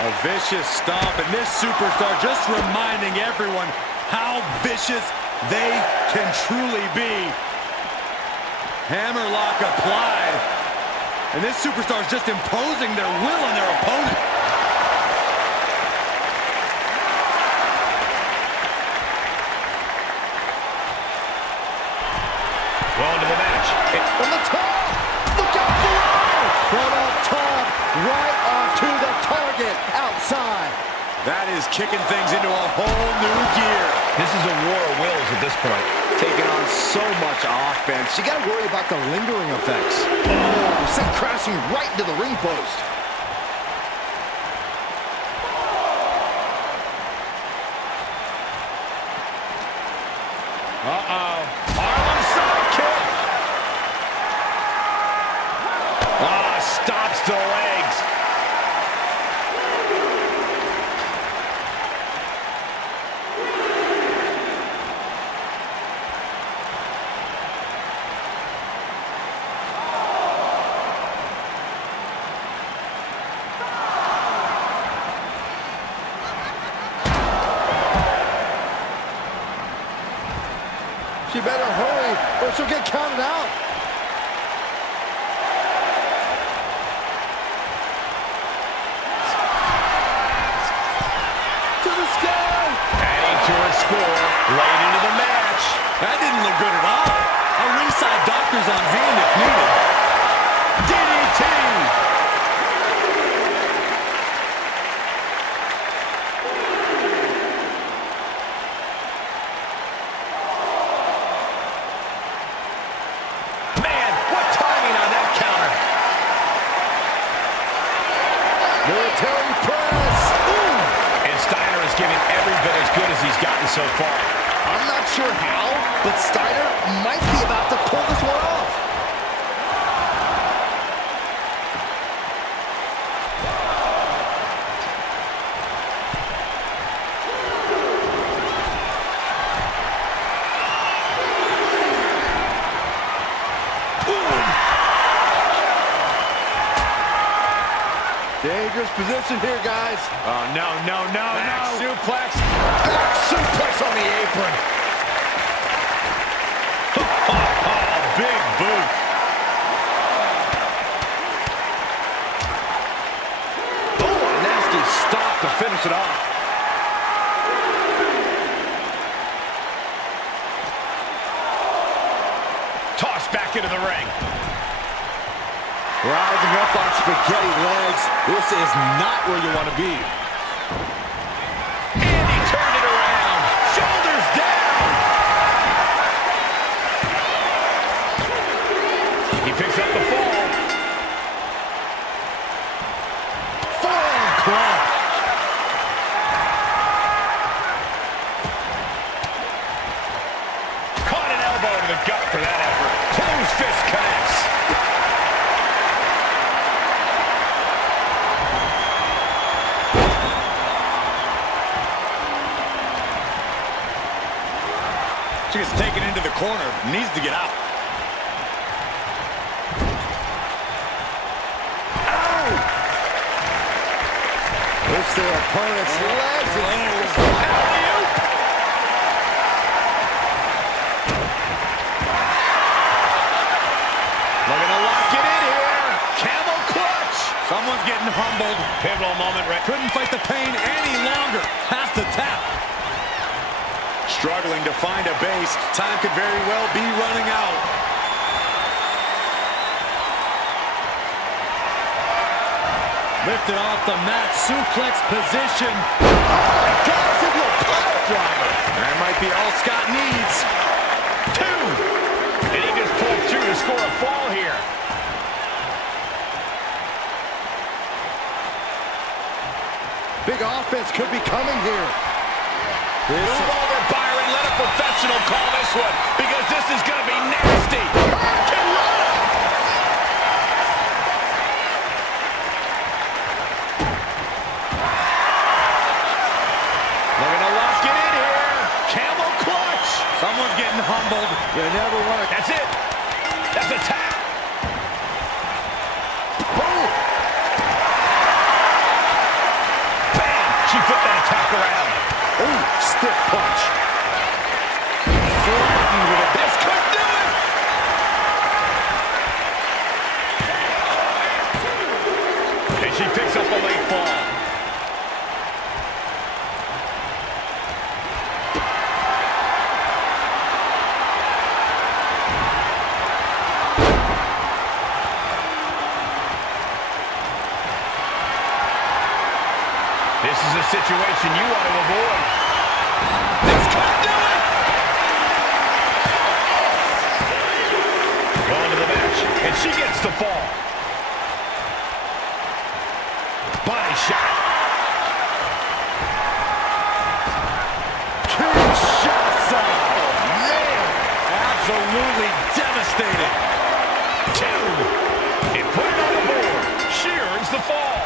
A vicious stomp, and this superstar just reminding everyone how vicious they can truly be. Hammerlock applied. And this superstar is just imposing their will on their opponent. Well into the match. From the top. Look out below. From up top. Right onto the target. Outside. That is kicking things into a whole new gear. This is a war of wills at this point. Taking on so much offense. You got to worry about the lingering effects. Oh, sent crashing right into the ring post. Uh-oh. Harlem sidekick. Ah, stops the legs. She better hurry or she'll get counted out. To the sky. Adding to her score late into the match. That didn't look good at all. A ringside doctor's on hand if needed. DDT. Man, what timing on that counter. Military press. Ooh. And Steiner is giving every bit as good as he's gotten so far. I'm not sure how, but Steiner might be about to pull this one off. Dangerous position here, guys. Oh, no, no, no, Back no. suplex. Back suplex on the apron. Oh, big boot. Oh, a nasty stop to finish it off. Tossed back into the ring. Rising up on spaghetti legs. This is not where you want to be. And he turned it around. Shoulders down. He picks up the fall. Forearm club. Caught an elbow to the gut for that effort. Closed fist connects. She gets taken into the corner. Needs to get out. Push their opponent's legs. Alley-oop. Looking to lock it in here. Camel clutch. Someone's getting humbled. Pivotal moment, Rick. Couldn't fight the pain any longer. Has to tap. Struggling to find a base. Time could very well be running out. Lifted off the mat. Suplex position. Oh my gosh, into a pile driver. That might be all Scott needs. 2. And he just pulled through to score a fall here. Big offense could be coming here. Move over, Byron. Let a professional call this one because this is going to be nasty. Hurricane Rana. Looking to lock it in here. Camel clutch. Someone's getting humbled. You never want to. That's it. That's a tap. Boom. Bam. She flipped that attack around. Ooh, stiff punch. Flattened with it. This could do it. And she picks up a late fall. This is a situation you want to avoid. This could do it! Going to the match, and she gets the fall. Body shot. Kinshasa. Man. Absolutely devastated. 2. And put it on the board. She earns the fall.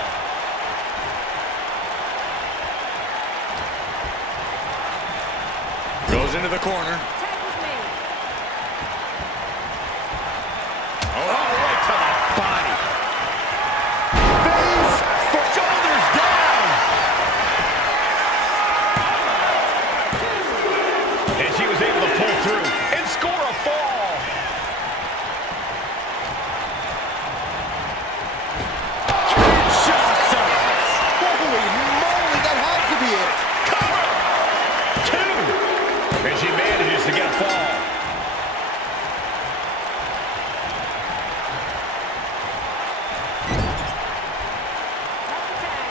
Goes into the corner. Oh, right to the body. Face for Shoulders down. And she was able to pull through and score.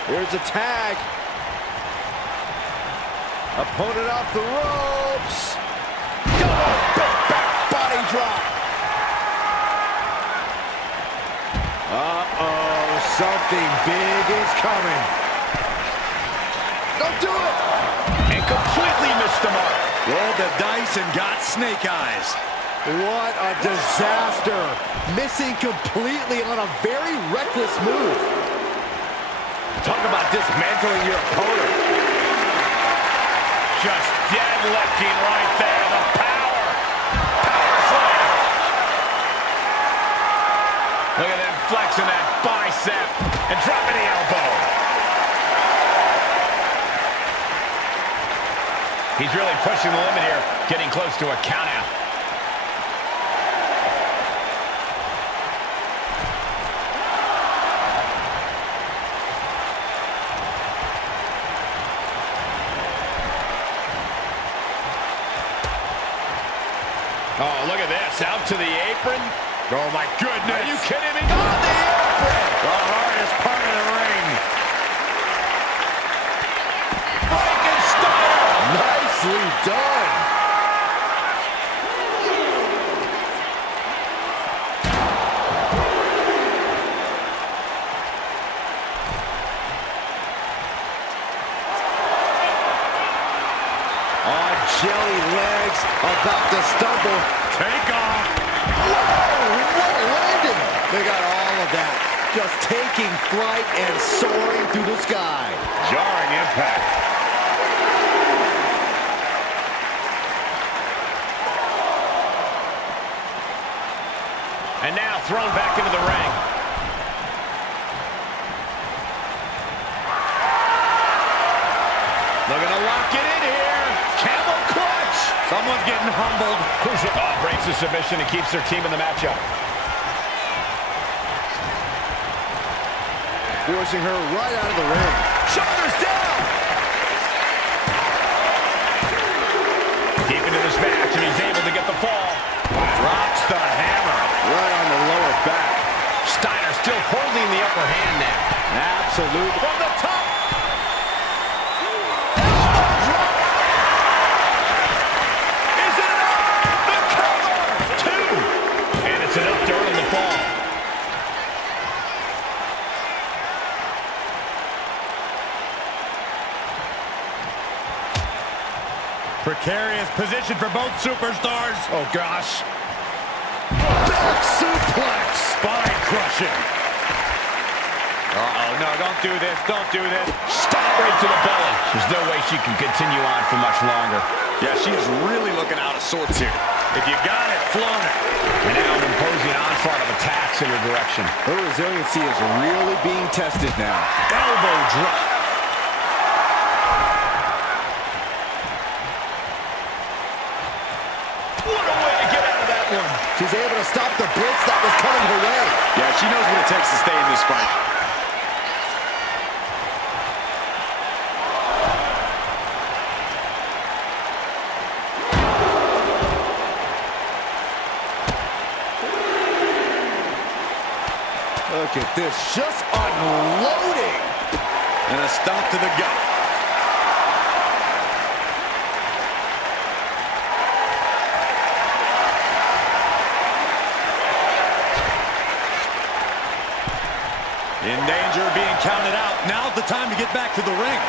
Here's a tag. Opponent off the ropes. Double big back body drop. Uh-oh, something big is coming. Don't do it. And completely missed the mark. Rolled the dice and got snake eyes. What a disaster. Missing completely on a very reckless move. Talk about dismantling your opponent. Just deadlifting right there. The power. Power slam. Look at them flexing that bicep and dropping the elbow. He's really pushing the limit here, getting close to a count out. Oh, look at this. Out to the apron. Oh, my goodness. Are you kidding me? On the apron. The hardest part of the ring. Frankenstein. Nicely done. On jelly legs, about to stumble. Take off. Whoa, what a landing. They got all of that. Just taking flight and soaring through the sky. Jarring impact. And now thrown back into the ring. Looking to lock it in here. Camel clutch. Someone's getting humbled. Breaks the submission and keeps their team in the matchup. Forcing her right out of the ring. Shoulders down. Deep into this match, and he's able to get the fall. Drops the hammer. Right on the lower back. Steiner still holding the upper hand now. Absolutely. From the top. Is it enough? The cover. Two. And it's enough to earn the fall. Precarious position for both superstars. Oh, gosh. Back suplex. Spine crushing. Uh-oh, no, don't do this. Don't do this. Stop right to the belly. There's no way she can continue on for much longer. Yeah, she's really looking out of sorts here. If you got it, flown it. And now an imposing onslaught of attacks in her direction. Her resiliency is really being tested now. Elbow drop. What a way to get out of that one. She's able to stop the blitz that was coming her way. Yeah, she knows what it takes to stay in this fight. Look at this, just unloading. And a stomp to the gut. In danger of being counted out. Now's the time to get back to the ring.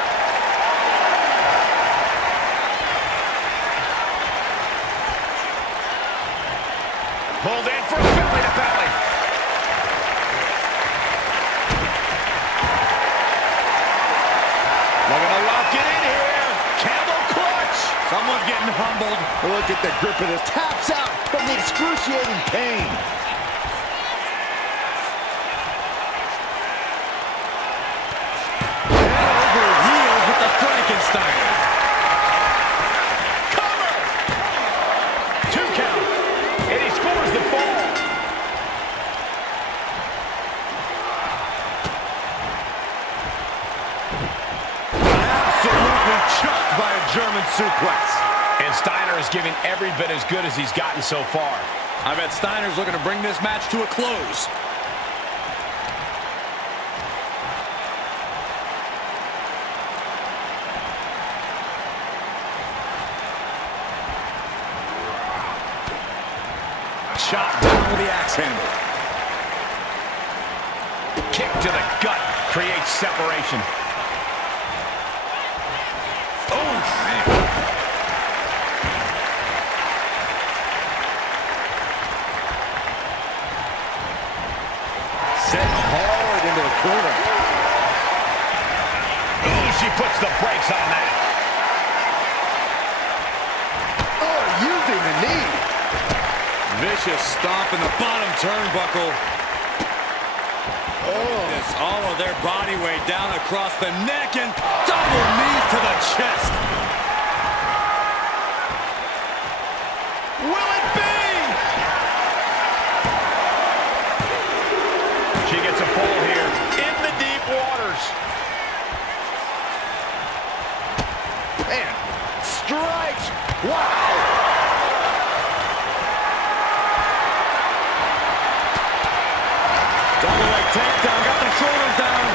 Pulled in from belly to belly. Looking to lock it in here. Camel clutch. Someone's getting humbled. Look at the grip of this. Taps out from the excruciating pain. Over heels with the Frankenstein. Cover. 2 count. And he scores the fall. Absolutely chucked by a German suplex. And Steiner is giving every bit as good as he's gotten so far. I bet Steiner's looking to bring this match to a close. Chop down with the axe handle. Kick to the gut creates separation. Oh, man. Set hard into the corner. Ooh, she puts the brakes on that. Oh, using the knee. Vicious stomp in the bottom turnbuckle. This, all of their body weight down across the neck and double knees to the chest. Will it be? She gets a fall here in the deep waters. Man, strikes. Wow. Double leg takedown, got the shoulders down.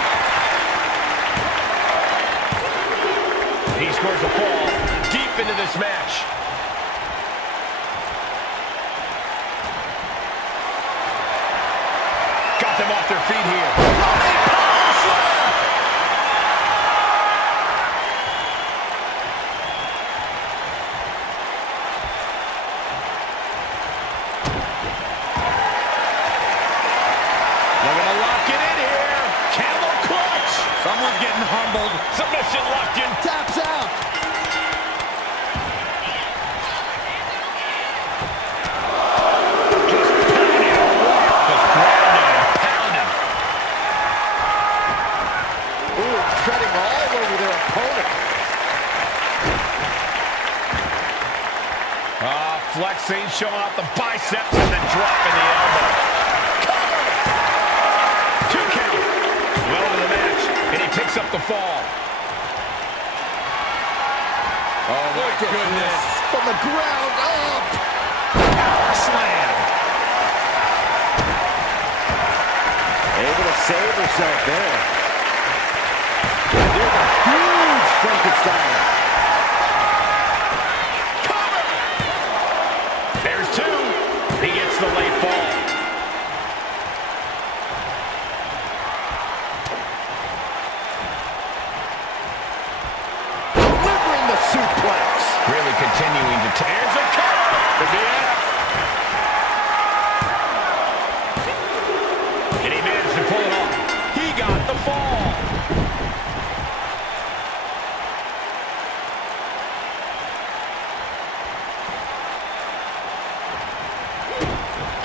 He scores a fall deep into this match. Got them off their feet here. Running power slam! They're gonna lock it in here. Camel clutch. Someone's getting humbled. Submission locked in. Taps out. Just pounding away off the ground and pounding. Ooh, treading all over their opponent. Flexing, showing off the biceps and then dropping the elbow. Cover! 2 count. Well into the match, and he picks up the fall. Oh, my Look at goodness. this. From the ground up. Power slam. Able to save herself there. There's a huge Frankenstein. Cover! There's 2. He gets the late fall. Delivering the suplex. Really continuing to tears a cover. Could be it. And he managed to pull it off. He got the fall.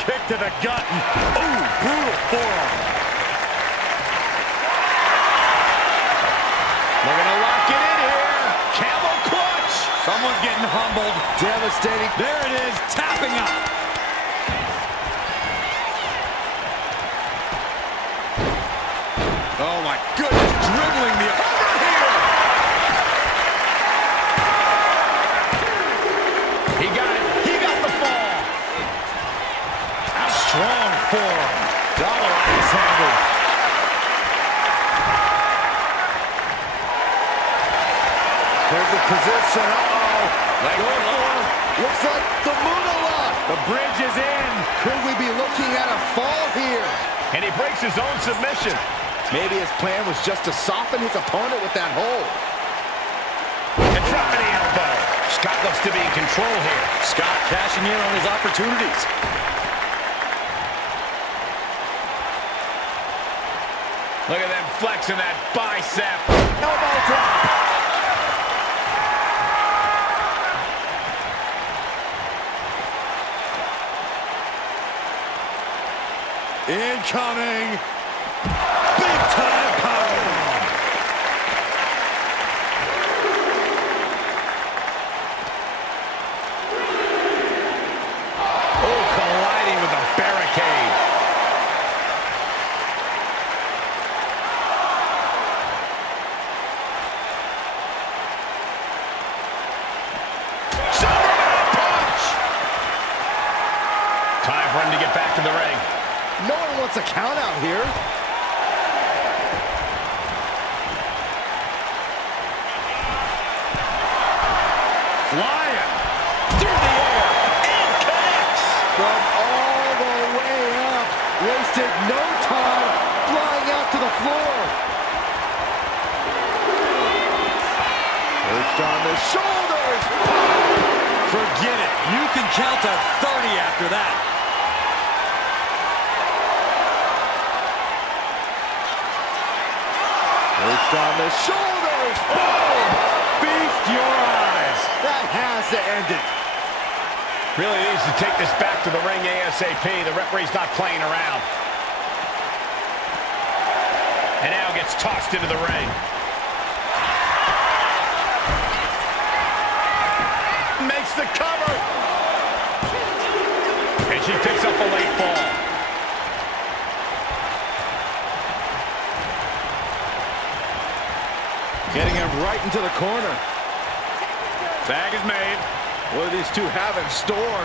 Kick to the gut. Ooh, brutal forearm. They're gonna lock it in here. Camel clutch. Someone's getting humbled. Devastating. There it is, tapping out. Oh my goodness, dribbling the over here. He got it. He got the fall. A strong forearm. Double axe handle. There's the position. Uh-oh. Leg Going lock. for, looks like the Moonalock. The bridge is in. Could we be looking at a fall here? And he breaks his own submission. Maybe his plan was just to soften his opponent with that hold. And dropping the elbow. Scott looks to be in control here. Scott cashing in on his opportunities. Look at them flexing that bicep. Elbow drop. Incoming. Big time powerbomb. Oh, colliding with a barricade. Superman punch! Time for him to get back to the ring. No one wants a count out here. Flying. Through the air and connects. From all wasted no time flying out to the floor. Perched on the shoulders. Forget it. You can count to 30 after that. Perched on the shoulders. Boom! Feast your eyes. That has to end it. Really needs to take this back to the ring ASAP. The referee's not playing around. And now gets tossed into the ring. Makes the cover. And she picks up a late fall. Getting him right into the corner. Tag is made. What do these two have in store?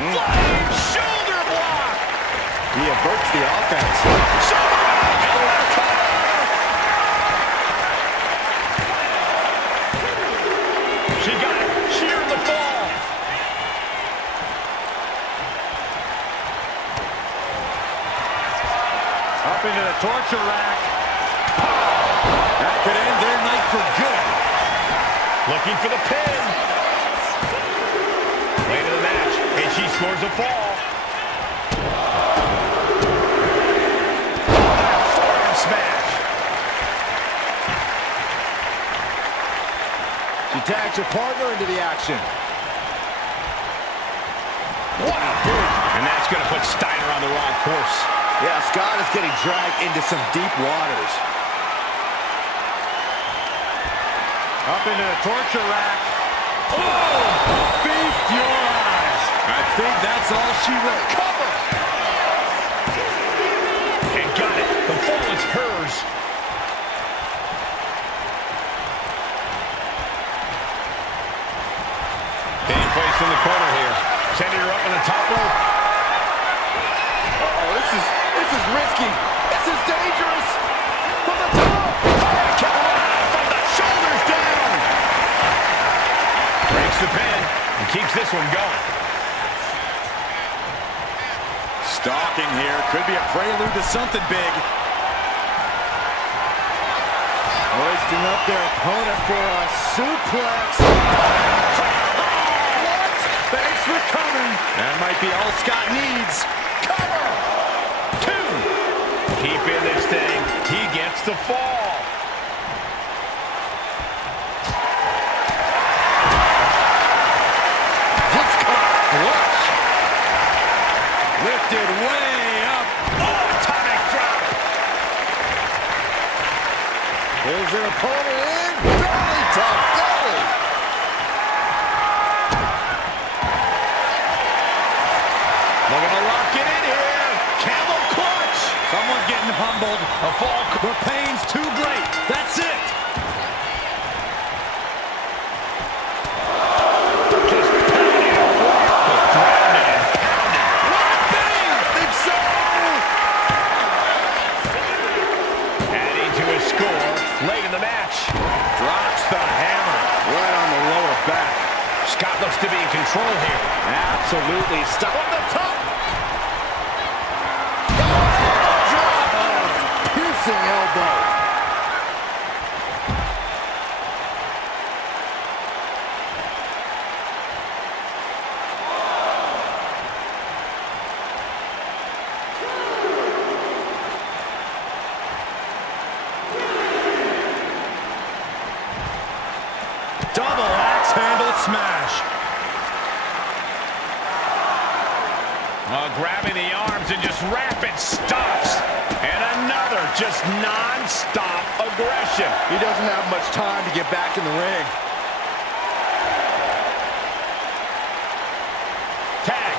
Flying shoulder block. He averts the offense. Shoulder block. She got it. Sheared the fall. Up into the torture rack. That could end their night for good. Looking for the pin. Late in the match, and she scores a fall. Forearm smash. She tags her partner into the action. What a boot. And that's going to put Steiner on the wrong course. Yeah, Scott is getting dragged into some deep waters. Up into the torture rack. Oh! Feast your eyes. I think that's all she wrote. Cover. And got it. The fall is hers. Being placed in the corner here. Sending her up on the top rope. Uh-oh, this is risky. This is dangerous. From the top. From the shoulders down. Breaks the pin and keeps this one going. Stalking here. Could be a prelude to something big. Hoisting up their opponent for a suplex. What? Thanks for coming. That might be all Scott needs. Cover. 2. Keep in this thing. He gets the fall. Just caught flush. Lifted way up. Oh, atomic drop. Pulls her opponent in. Belly to belly. Looking to lock it in here. Camel clutch. Someone's getting humbled. A fall. The pain's too great. That's it. Just pounding away. Just grounded and pounded. Bang! Think so. Adding to his score late in the match. Drops the hammer. Right on the lower back. Scott looks to be in control here. Absolutely. Stop on the top. Piercing elbow. Double axe handle smash. Grabbing the arms and just rapid stops. And another just non-stop aggression. He doesn't have much time to get back in the ring. Tag.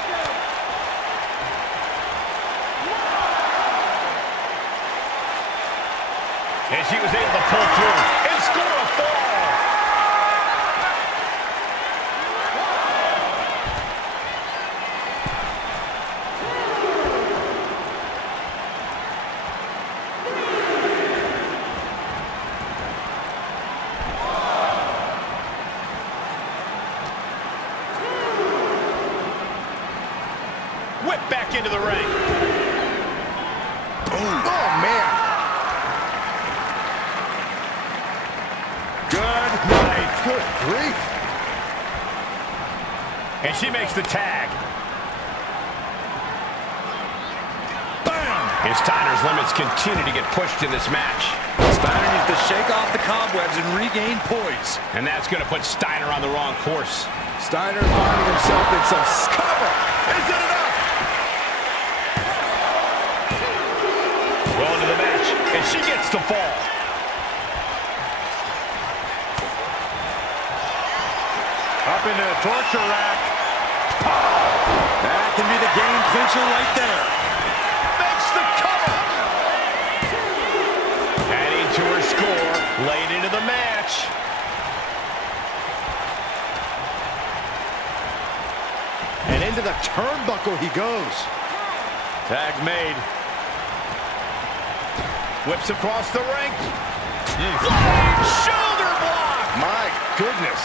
And she was able to pull through and score a fall. Whip back into the ring. Boom. Oh, man. Good night. Good grief. And she makes the tag. Bam! His Steiner's limits continue to get pushed in this match. Steiner needs to shake off the cobwebs and regain poise. And that's going to put Steiner on the wrong course. Steiner finding himself in some cover. Is it enough? Well into the match, and she gets the fall. Up into the torture rack. That can be the game clincher right there. Makes the cover. Adding to her score late into the match. And into the turnbuckle he goes. Tag made. Whips across the ring. Flying shoulder block. My goodness.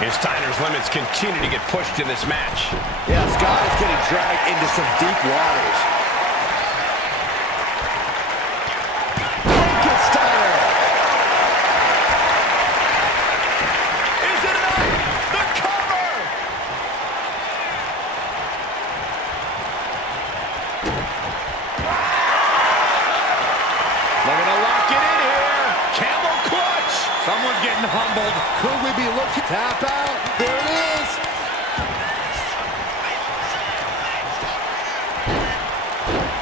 His Steiner's limits continue to get pushed in this match. Yeah, Scott is getting dragged into some deep waters. Look at Steiner. Is it enough? The cover! Looking to lock it in here. Camel clutch. Someone's getting humbled. Could we be looking? Tap out. There it is.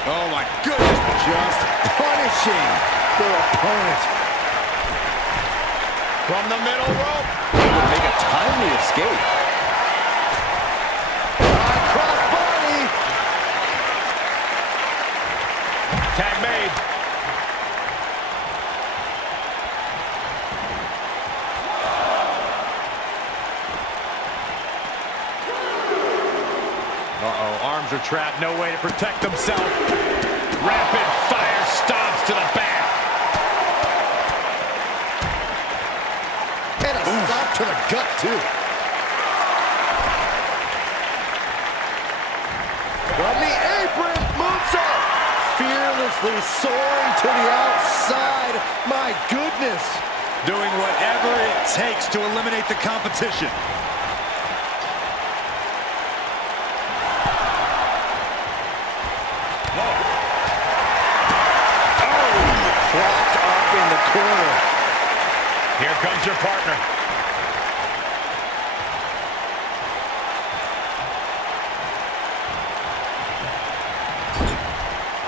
Oh, my goodness. Just punishing their opponent. From the middle rope. Able to make a timely escape. Cross body. Tag made. Uh-oh, arms are trapped, no way to protect himself. Rapid fire stomps to the back. And a stop to the gut, too. From the apron, moonsault. Fearlessly soaring to the outside. My goodness. Doing whatever it takes to eliminate the competition. Propped up in the corner. Here comes your partner.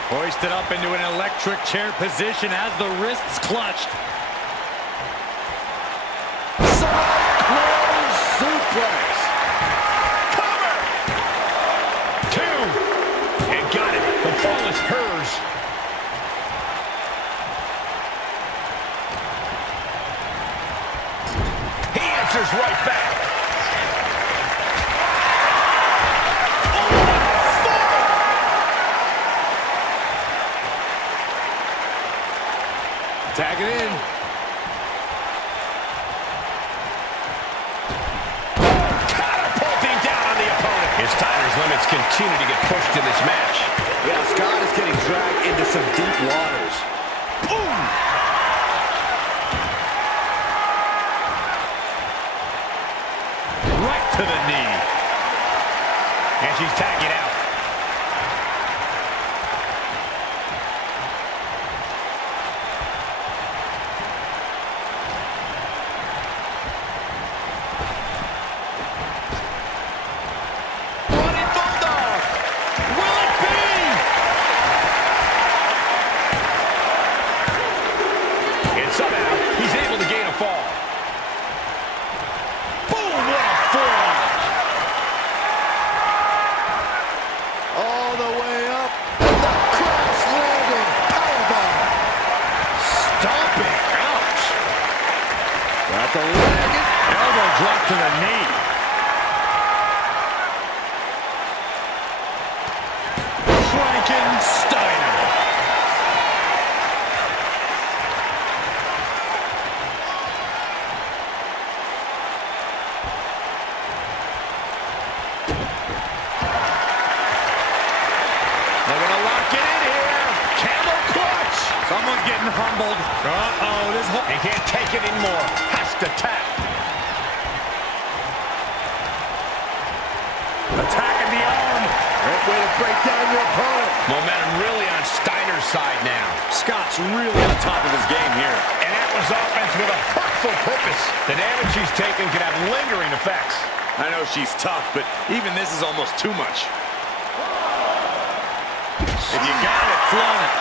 Hoisted up into an electric chair position as the wrists clutched. Side close suplex. Cover! 2. And got it. The fall is hers. He answers right back. Tag it in. Catapulting down on the opponent. His Steiner's limits continue to get pushed in this match. Yeah, Scott is getting dragged into some deep waters. Boom! Right to the knee. And she's tagging out. Running Bulldog. Will it be? And somehow, he's able to gain a fall. Boom! What a forearm! All the way up. And the cross landing powerbomb. Stomping. Ouch. Got the leg. Elbow drop to the knee. Frankensteiner. Someone's getting humbled. This whole... He can't take it anymore. Has to tap. Attacking the arm. Great way to break down your opponent. Momentum really on Steiner's side now. Scott's really on top of his game here. And that was offense with a hurtful purpose. The damage she's taken can have lingering effects. I know she's tough, but even this is almost too much. If you got it, flaunt it.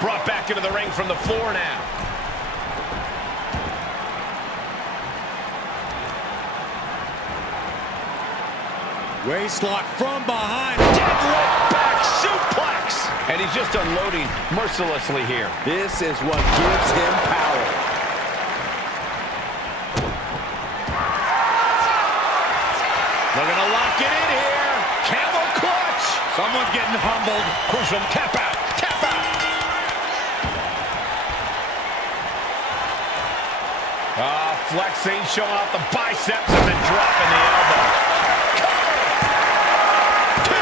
Brought back into the ring from the floor now. Waistlock from behind. Deadlift back suplex. And he's just unloading mercilessly here. This is what gives him power. Looking to lock it in here. Camel clutch. Someone's getting humbled. Push him. Tap out. Tap out. Flexing, showing off the biceps and then dropping the elbow. Cover. 2.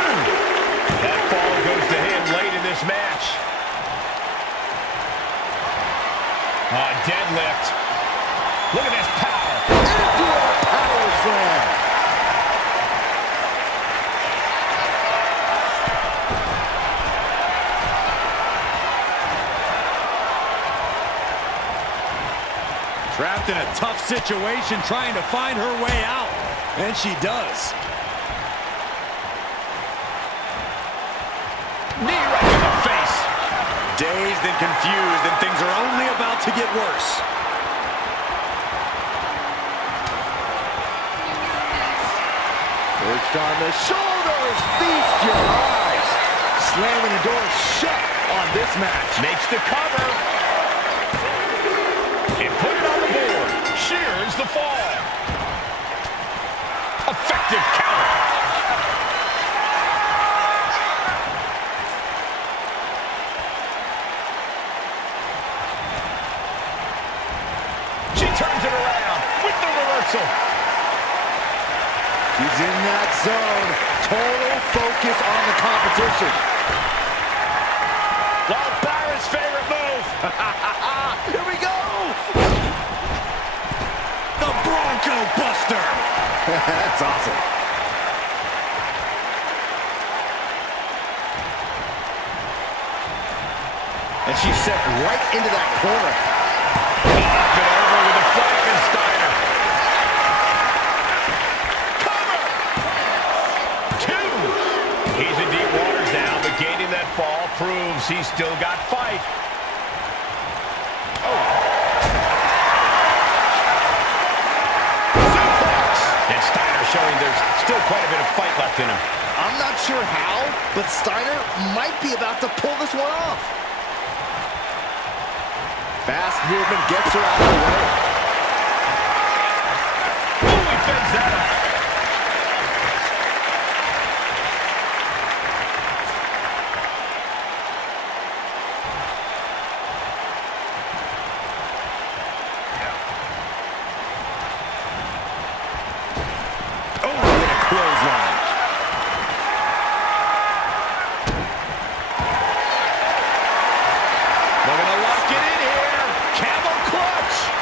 That fall goes to him late in this match. Deadlift. Look at this power. Into a power slam. Trapped in a tough situation, trying to find her way out. And she does. Knee right to the face. Dazed and confused, and things are only about to get worse. Perched on the shoulders. Feast your eyes. Slamming the door shut on this match. Makes the cover. And put it on the board. Shears the fall. Effective counter. She turns it around with the reversal. He's in that zone. Total focus on the competition. Well, Byron's favorite move. Here we go. The Bronco Buster. That's awesome. And she's set right into that corner. Knock it over with a Frankensteiner. Cover. 2. He's in deep waters now, but gaining that fall proves he's still got fight. And Steiner showing there's still quite a bit of fight left in him. I'm not sure how, but Steiner might be about to pull this one off. Fast movement gets her out of the way. Ooh, he fends that up.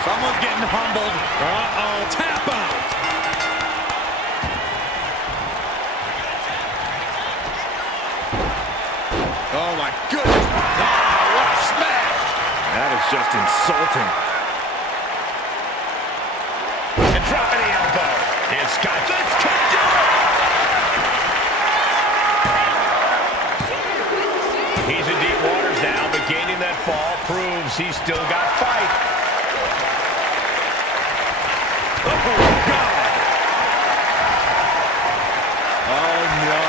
Someone's getting humbled. Tap out. Oh, my goodness. What a smash. That is just insulting. And dropping the elbow. And Scott, this could do it. He's in deep waters now, but gaining that fall proves he's still got fight. Oh, God. Oh, no.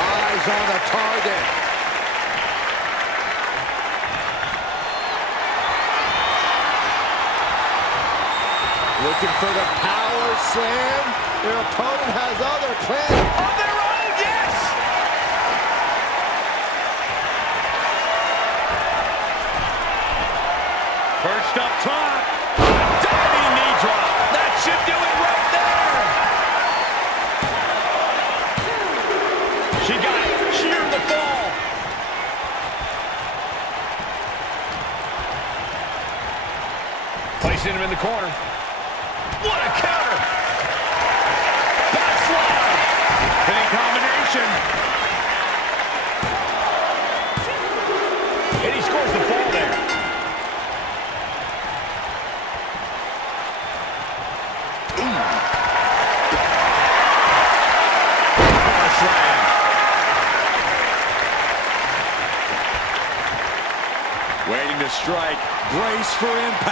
Eyes on the target. Looking for the power slam. Their opponent has other plans. On their own, yes! Perched up top. Diving knee drop. That should do it right there. She got it. Sheared the fall. Placing him in the corner. What a counter. Backslide. Hitting combination. And he scores the fall there. Power slam. Waiting to strike. Brace for impact.